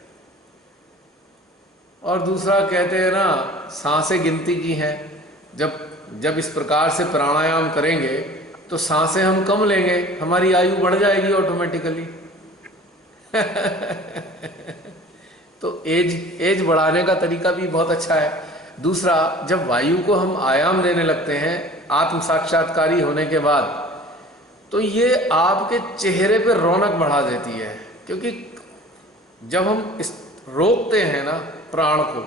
और दूसरा कहते हैं ना, सांसें गिनती की हैं। जब इस प्रकार से प्राणायाम करेंगे, तो सांसें हम कम लेंगे, हमारी आयु बढ़ जाएगी ऑटोमेटिकली तो एज बढ़ाने का तरीका भी बहुत अच्छा है। दूसरा, जब वायु को हम आयाम देने लगते हैं आत्म साक्षात्कारी होने के बाद, तो ये आपके चेहरे पे रौनक बढ़ा देती है। क्योंकि जब हम रोकते हैं ना प्राण को,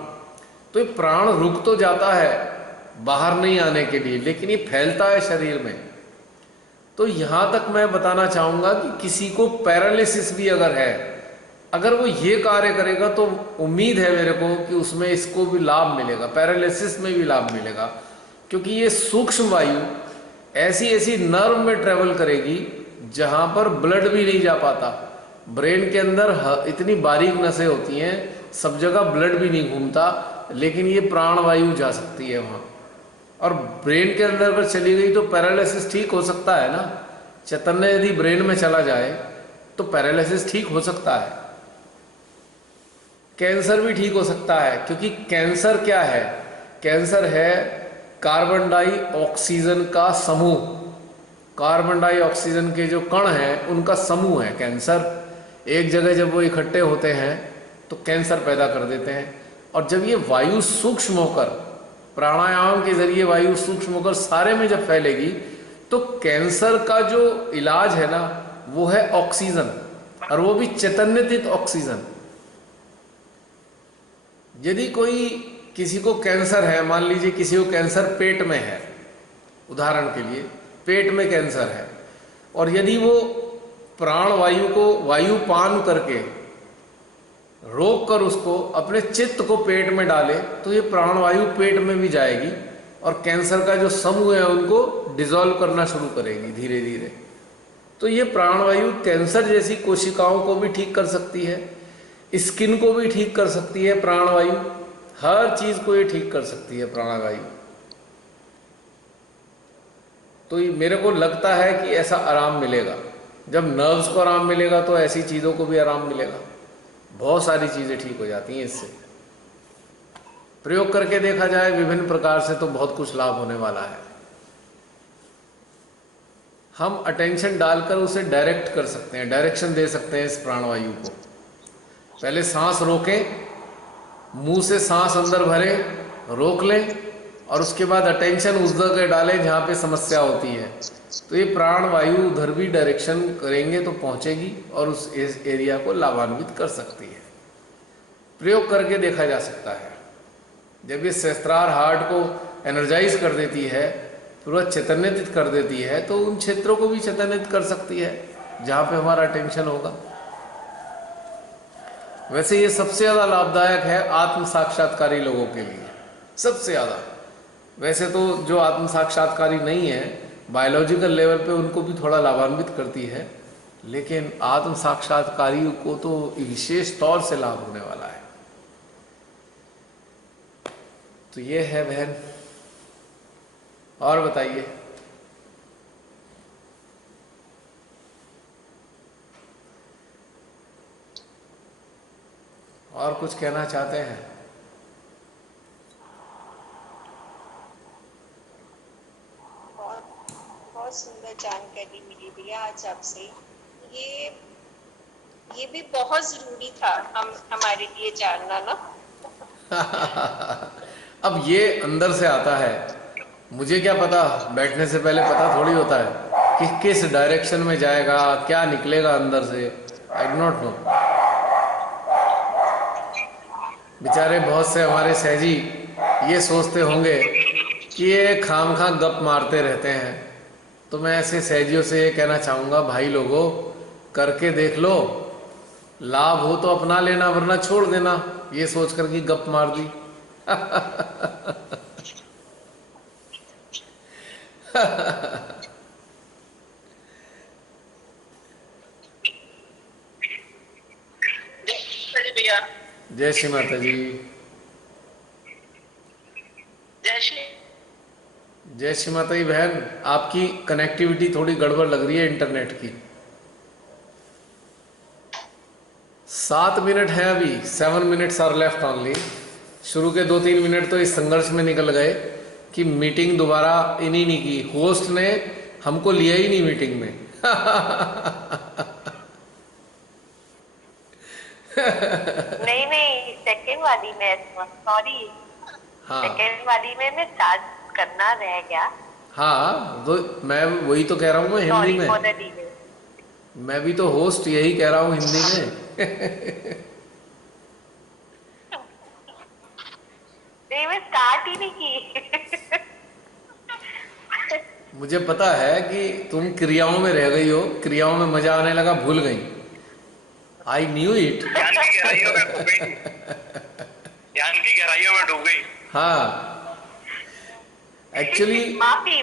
तो ये प्राण रुक तो जाता है बाहर नहीं आने के लिए, लेकिन ये फैलता है शरीर में। तो यहां तक मैं बताना चाहूंगा कि किसी को पैरालिसिस भी अगर है, अगर वो ये कार्य करेगा, तो उम्मीद है मेरे को कि उसमें इसको भी लाभ मिलेगा, पैरालिसिस में भी लाभ मिलेगा। क्योंकि ये सूक्ष्म वायु ऐसी ऐसी नर्व में ट्रेवल करेगी जहां पर ब्लड भी नहीं जा पाता। ब्रेन के अंदर इतनी बारीक नसें होती हैं, सब जगह ब्लड भी नहीं घूमता, लेकिन ये प्राण वायु जा सकती है वहां। और ब्रेन के अंदर अगर चली गई तो पैरालिसिस ठीक हो सकता है ना। चैतन्य यदि ब्रेन में चला जाए तो पैरालिसिस ठीक हो सकता है। कैंसर भी ठीक हो सकता है। क्योंकि कैंसर क्या है? कैंसर है कार्बन डाइऑक्सीजन का समूह। कार्बन डाइऑक्सीजन के जो कण हैं उनका समूह है कैंसर। एक जगह जब वो इकट्ठे होते हैं तो कैंसर पैदा कर देते हैं। और जब ये वायु सूक्ष्म होकर, प्राणायाम के जरिए वायु सूक्ष्म होकर सारे में जब फैलेगी, तो कैंसर का जो इलाज है ना, वो है ऑक्सीजन, और वो भी चैतन्यतित ऑक्सीजन। यदि कोई किसी को कैंसर है, मान लीजिए किसी को कैंसर पेट में है, उदाहरण के लिए पेट में कैंसर है, और यदि वो प्राण वायु को वायु पान करके रोक कर उसको अपने चित्त को पेट में डाले तो ये प्राणवायु पेट में भी जाएगी और कैंसर का जो समूह है उनको डिसॉल्व करना शुरू करेगी धीरे धीरे। तो ये प्राणवायु कैंसर जैसी कोशिकाओं को भी ठीक कर सकती है, स्किन को भी ठीक कर सकती है प्राणवायु, हर चीज को ये ठीक कर सकती है प्राणवायु। तो ये मेरे को लगता है कि ऐसा आराम मिलेगा। जब नर्व्स को आराम मिलेगा तो ऐसी चीज़ों को भी आराम मिलेगा। बहुत सारी चीज़ें ठीक हो जाती हैं इससे। प्रयोग करके देखा जाए विभिन्न प्रकार से तो बहुत कुछ लाभ होने वाला है। हम अटेंशन डालकर उसे डायरेक्ट कर सकते हैं, डायरेक्शन दे सकते हैं इस प्राणवायु को। पहले सांस रोकें, मुंह से सांस अंदर भरें, रोक लें और उसके बाद अटेंशन उस जगह डालें जहाँ पे समस्या होती है। तो ये प्राणवायु उधर भी डायरेक्शन करेंगे तो पहुँचेगी और उस एरिया को लाभान्वित कर सकती है। प्रयोग करके देखा जा सकता है। जब ये सहस्त्रार हार्ट को एनर्जाइज कर देती है, पूरा चैतन्यित कर देती है, तो उन क्षेत्रों को भी चैतन्यित कर सकती है जहाँ पे हमारा अटेंशन होगा। वैसे ये सबसे ज़्यादा लाभदायक है आत्म साक्षात्कारी लोगों के लिए, सबसे ज़्यादा। वैसे तो जो आत्म साक्षात्कारी नहीं है बायोलॉजिकल लेवल पे उनको भी थोड़ा लाभान्वित करती है, लेकिन आत्म साक्षात्कारी को तो विशेष तौर से लाभ होने वाला है। तो ये है बहन। और बताइए। और कुछ कहना चाहते हैं? बहुत सुंदर जानकारी मिली भैया आज आपसे। ये भी बहुत जरूरी था हमारे लिए जानना ना। अब ये अंदर से आता है, मुझे क्या पता, बैठने से पहले पता थोड़ी होता है कि किस डायरेक्शन में जाएगा, क्या निकलेगा अंदर से। I do not know. बेचारे बहुत से हमारे सहजी ये सोचते होंगे कि ये खामखा गप मारते रहते हैं। तो मैं ऐसे सहजियों से ये कहना चाहूँगा, भाई लोगों करके देख लो, लाभ हो तो अपना लेना वरना छोड़ देना, ये सोच कर कि गप मार दी। जय श्री माता जी। जय श्री माता जी। बहन आपकी कनेक्टिविटी थोड़ी गड़बड़ लग रही है इंटरनेट की। 7 मिनट है अभी, 7 मिनट्स आर लेफ्ट ओनली। शुरू के 2-3 मिनट तो इस संघर्ष में निकल गए कि मीटिंग दोबारा इन ही नहीं की, होस्ट ने हमको लिया ही नहीं मीटिंग में। नहीं सेकंड वाली में, सॉरी। हाँ सेकंड वाली में मैं स्टार्ट करना रह गया। हाँ, तो मैं वही तो कह रहा हूँ मैं हिंदी में। मैं भी तो होस्ट यही कह रहा हूँ हिंदी में। नहीं, मैं स्टार्ट ही नहीं की। मुझे पता है कि तुम क्रियाओं में रह गई हो, क्रियाओं में मजा आने लगा, भूल गई। I knew it. ध्यान की गहराइयों में डूब गई। ध्यान की गहराइयों में डूब गई। हाँ एक्चुअली माफी।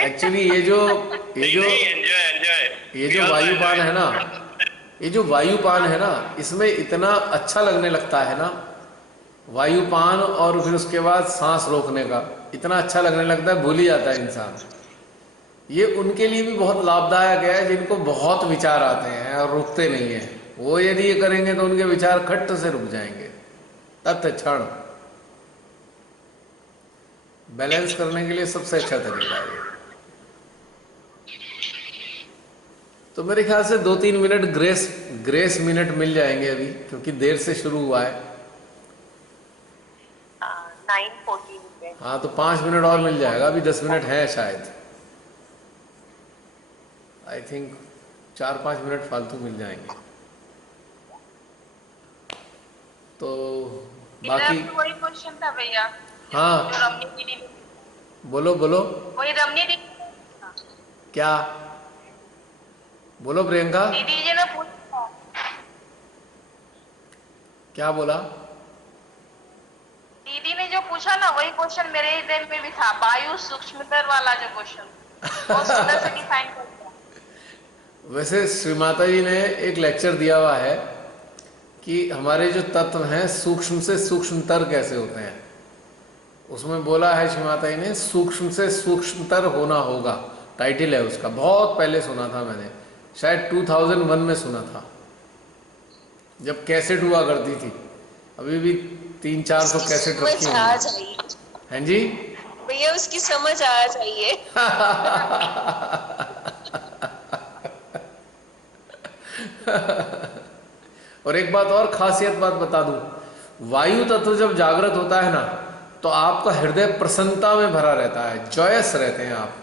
एक्चुअली ये जो वायुपान है ना, ये जो वायुपान है ना, इसमें इतना अच्छा लगने लगता है ना, वायुपान और फिर उसके बाद सांस रोकने का इतना अच्छा लगने लगता है, भूल ही जाता है इंसान। ये उनके लिए भी बहुत लाभदायक है जिनको बहुत विचार आते हैं और रुकते नहीं हैं। वो यदि ये करेंगे तो उनके विचार खट्ट से रुक जाएंगे। तत्व क्षण बैलेंस करने के लिए सबसे अच्छा तरीका है। तो मेरे ख्याल से 2-3 मिनट ग्रेस मिनट मिल जाएंगे अभी, क्योंकि देर से शुरू हुआ है। 9:14 पे। हाँ तो 5 मिनट और मिल जाएगा, अभी 10 मिनट है शायद। आई थिंक 4-5 मिनट फालतू मिल जाएंगे। तो बाकी वही क्वेश्चन था भैया। हाँ जो रमनी दीदी, बोलो वही रमनी दीदी, क्या बोलो प्रियंका। दीदी जी ने पूछा क्या बोला? दीदी ने जो पूछा ना वही क्वेश्चन मेरे दिल में भी था, वायु सूक्ष्मतर वाला जो क्वेश्चन, बहुत सुंदर से डिफाइन कर दिया। वैसे श्री माता जी ने एक लेक्चर दिया हुआ है कि हमारे जो तत्व हैं सूक्ष्म से सूक्ष्मतर कैसे होते हैं। उसमें बोला है श्री माता जी ने, सूक्ष्म से सूक्ष्मतर होना होगा, टाइटल है उसका। बहुत पहले सुना था मैंने, शायद 2001 में सुना था, जब कैसेट हुआ करती थी। अभी भी 300-400 कैसेट रखी समझ आ जाइए हैं जी। भैया, उसकी समझ आ जाइए। और एक बात और खासियत बात बता दूं, वायु तत्व जब जागृत होता है ना तो आपका हृदय प्रसन्नता में भरा रहता है, जॉयस रहते हैं आप।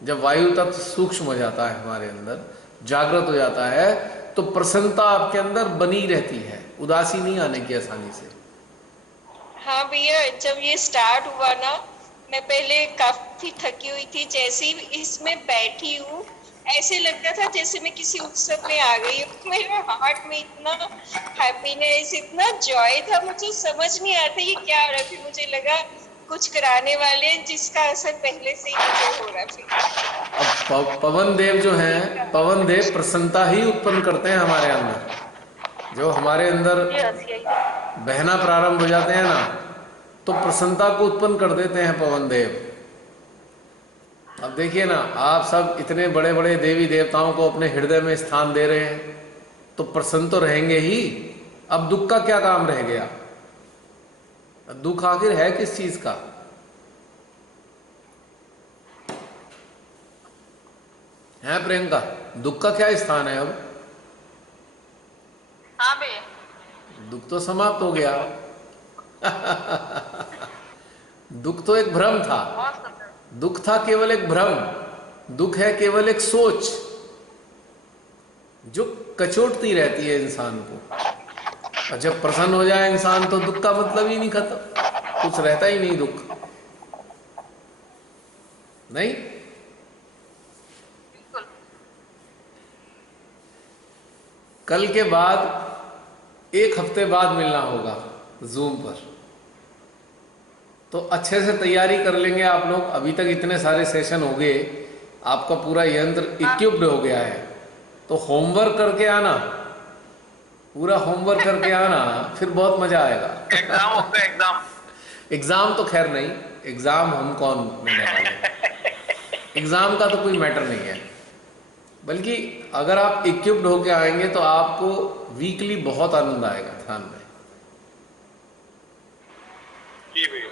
जब वायु तत्व सूक्ष्म हो जाता है, हमारे अंदर जागृत हो जाता है, तो प्रसन्नता आपके अंदर बनी रहती है, उदासी नहीं आने की आसानी से। हाँ भैया, जब ये स्टार्ट हुआ ना, मैं पहले काफी थकी हुई थी। जैसे ही इसमें बैठी हूँ ऐसे लगता था जैसे मैं किसी उत्सव में आ गई हूँ। मेरे हार्ट में इतना हैप्पीनेस, इतना जॉय था, मुझे समझ नहीं आता ये क्या हो रहा है। फिर मुझे लगा कुछ कराने वाले हैं जिसका असर पहले से ही मुझे हो रहा है। फिर अब पवन देव जो हैं, पवन देव प्रसन्नता ही उत्पन्न करते हैं हमारे अंदर। जो हमारे अंदर बहना प्रारंभ हो जाते हैं ना, तो प्रसन्नता को उत्पन्न कर देते हैं पवन देव। अब देखिए ना, आप सब इतने बड़े बड़े देवी देवताओं को अपने हृदय में स्थान दे रहे हैं, तो प्रसन्न तो रहेंगे ही। अब दुख का क्या काम रह गया? दुख आखिर है किस चीज का? है प्रियंका, दुख का क्या स्थान है अब? हाँ भैया, दुख तो समाप्त हो गया। दुख तो एक भ्रम था, बहुत सुंदर। दुख था केवल एक भ्रम, दुख है केवल एक सोच जो कचोटती रहती है इंसान को। और जब प्रसन्न हो जाए इंसान तो दुख का मतलब ही नहीं, खत्म, कुछ रहता ही नहीं दुख, नहीं। बिल्कुल। कल के बाद 1 हफ्ते बाद मिलना होगा जूम पर, तो अच्छे से तैयारी कर लेंगे आप लोग। अभी तक इतने सारे सेशन हो गए, आपका पूरा यंत्र इक्विप्ड हो गया है, तो होमवर्क करके आना, पूरा होमवर्क करके आना, फिर बहुत मजा आएगा। एग्जाम होगा, एग्जाम। एग्जाम तो खैर नहीं, एग्जाम हम कौन लेने वाले हैं, एग्जाम का तो कोई मैटर नहीं है। बल्कि अगर आप इक्विप्ड होके आएंगे तो आपको वीकली बहुत आनंद आएगा ध्यान में। जी भैया।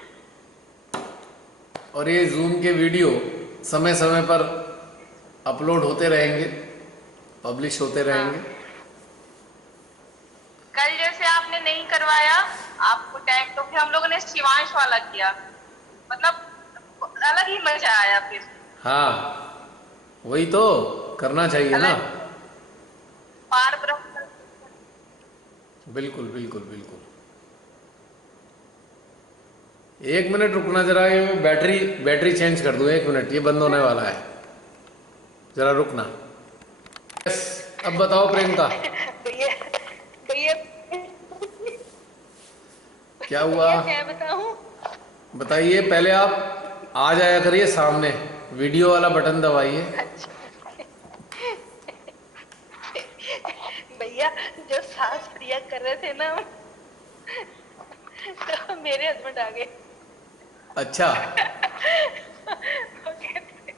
और ये जूम के वीडियो समय समय पर अपलोड होते रहेंगे, पब्लिश होते रहेंगे। कल जैसे आपने नहीं करवाया, आपको टाइम, तो फिर हम लोगों ने शिवांश वाला किया, मतलब अलग ही मजा आया फिर। हाँ, वही तो करना चाहिए ना। पार ब्रह्म। बिल्कुल बिल्कुल बिल्कुल। 1 मिनट रुकना जरा, ये बैटरी चेंज कर दूं। 1 मिनट, ये बंद होने वाला है, जरा रुकना। यस, अब बताओ प्रियंका, भैया भैया क्या हुआ? क्या बताऊं? बताइए। पहले आप आ जाया करिए सामने, वीडियो वाला बटन दबाइए। भैया, जो सांस क्रिया कर रहे थे ना, तो मेरे हस्बैंड आ गए। अच्छा, वो कहते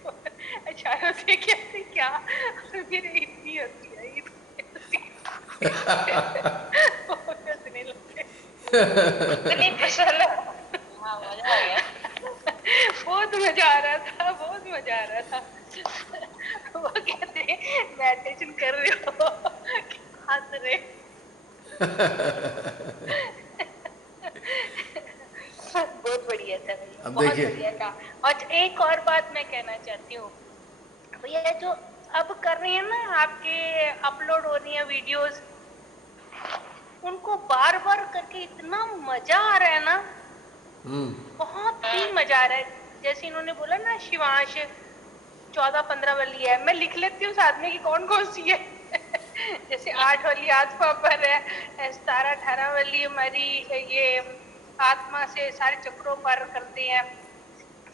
अचानक से कहते क्या, मेरे इतनी हंसी आई, वो हंसने लगे। इतनी प्रसन्न, हाँ, मजा आ गया। बहुत मजा आ रहा था, बहुत मजा आ रहा था। वो कहते मेडिटेशन कर रहे हो, हंस रहे। बहुत बढ़िया था भैया, अब बहुत देखिए। बढ़िया था। और एक और बात मैं कहना चाहती हूँ भैया, जो अब कर रहे हैं ना आपके, अपलोड हो रही है वीडियोस, उनको बार बार करके इतना मजा आ रहा है ना, बहुत ही मजा आ रहा है। जैसे इन्होंने बोला ना, शिवांश 14-15 वाली है, मैं लिख लेती हूँ साथ में कि कौन कौन सी है। जैसे 8 वाली आत्मा पर है, 17 18 वाली हमारी ये आत्मा से सारे चक्रों पर करते हैं।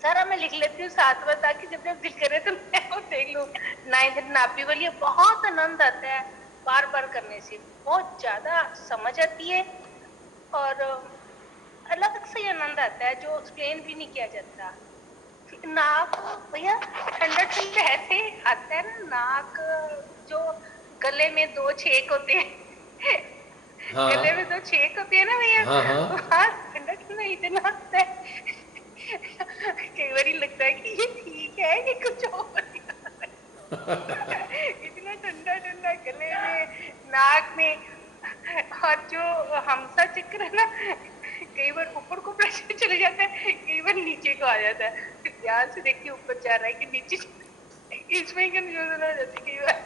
सारा मैं लिख लेती हूँ 7वां, ताकि जब जब दिल करे तो मैं वो देख लूँ। 9th नाभि वाली बहुत आनंद आता है बार बार करने से, बहुत ज्यादा समझ आती है और अलग से आनंद आता है जो एक्सप्लेन भी नहीं किया जाता। नाक भैया ठंडा ठंडा ऐसे आता है ना, नाक जो गले में 2 छेक होते हैं। हाँ। गले में 2 छेक होते हैं ना भैया। हाँ, हाँ। हाँ, ठंडा ठंडा इतना आता है, कई बार लगता है कि ये ठीक है कि कुछ और इतना ठंडा ठंडा गले में, नाक में। और जो हमसा चक्र है ना, कई बार ऊपर को प्रेशर चले जाता है, कई बार नीचे को आ जाता है। फिर ध्यान से देखिए ऊपर जा रहा है कि नीचे, इसमें कंफ्यूजन हो जाती है कई बार।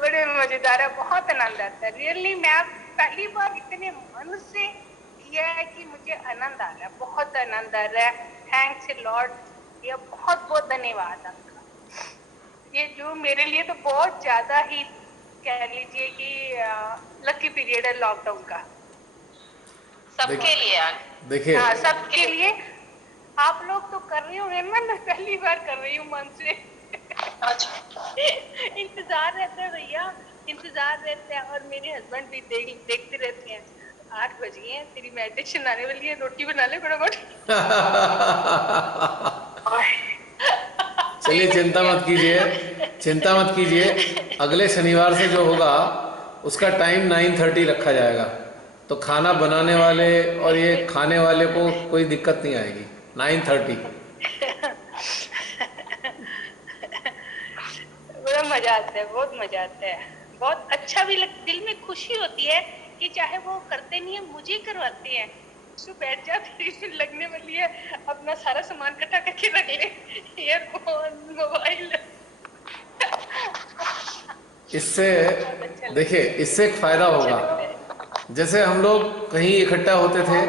बड़े मजेदार है, बहुत आनंद आता है। रियली मैं पहली बार इतने मन से किया है कि मुझे आनंद आ रहा है, बहुत आनंद आ रहा है। थैंक्स लॉर्ड, ये बहुत बहुत धन्यवाद आपका। ये जो मेरे लिए तो बहुत ज्यादा ही कह लीजिए कि लकी पीरियड है लॉकडाउन का, सबके लिए। देखिए, हाँ सबके लिए। आप लोग तो कर रहे होंगे ना, मैं पहली बार कर रही हूँ मन से। इंतजार रहता है भैया, इंतजार रहता है। और मेरे हस्बैंड भी देखते रहते हैं, 8 बज गए हैं, तेरी मेडिटेशन आने वाली है, रोटी बना ले फटाफट। चलिए चिंता मत कीजिए, चिंता मत कीजिए। अगले शनिवार से जो होगा उसका टाइम 9:30 रखा जाएगा, तो खाना बनाने वाले और ये खाने वाले को कोई दिक्कत नहीं आएगी। 9:30। बड़ा मजा आता है, बहुत मजा आता है, बहुत अच्छा भी दिल में खुशी होती है कि चाहे वो करते नहीं है, मुझे करवाते हैं। तो बैठ जा, फिर लगने वाली है, अपना सारा सामान इकट्ठा करके रख ले, ईयरफोन, मोबाइल। इससे देखिए, इससे एक फायदा होगा। जैसे हम लोग कहीं इकट्ठा होते थे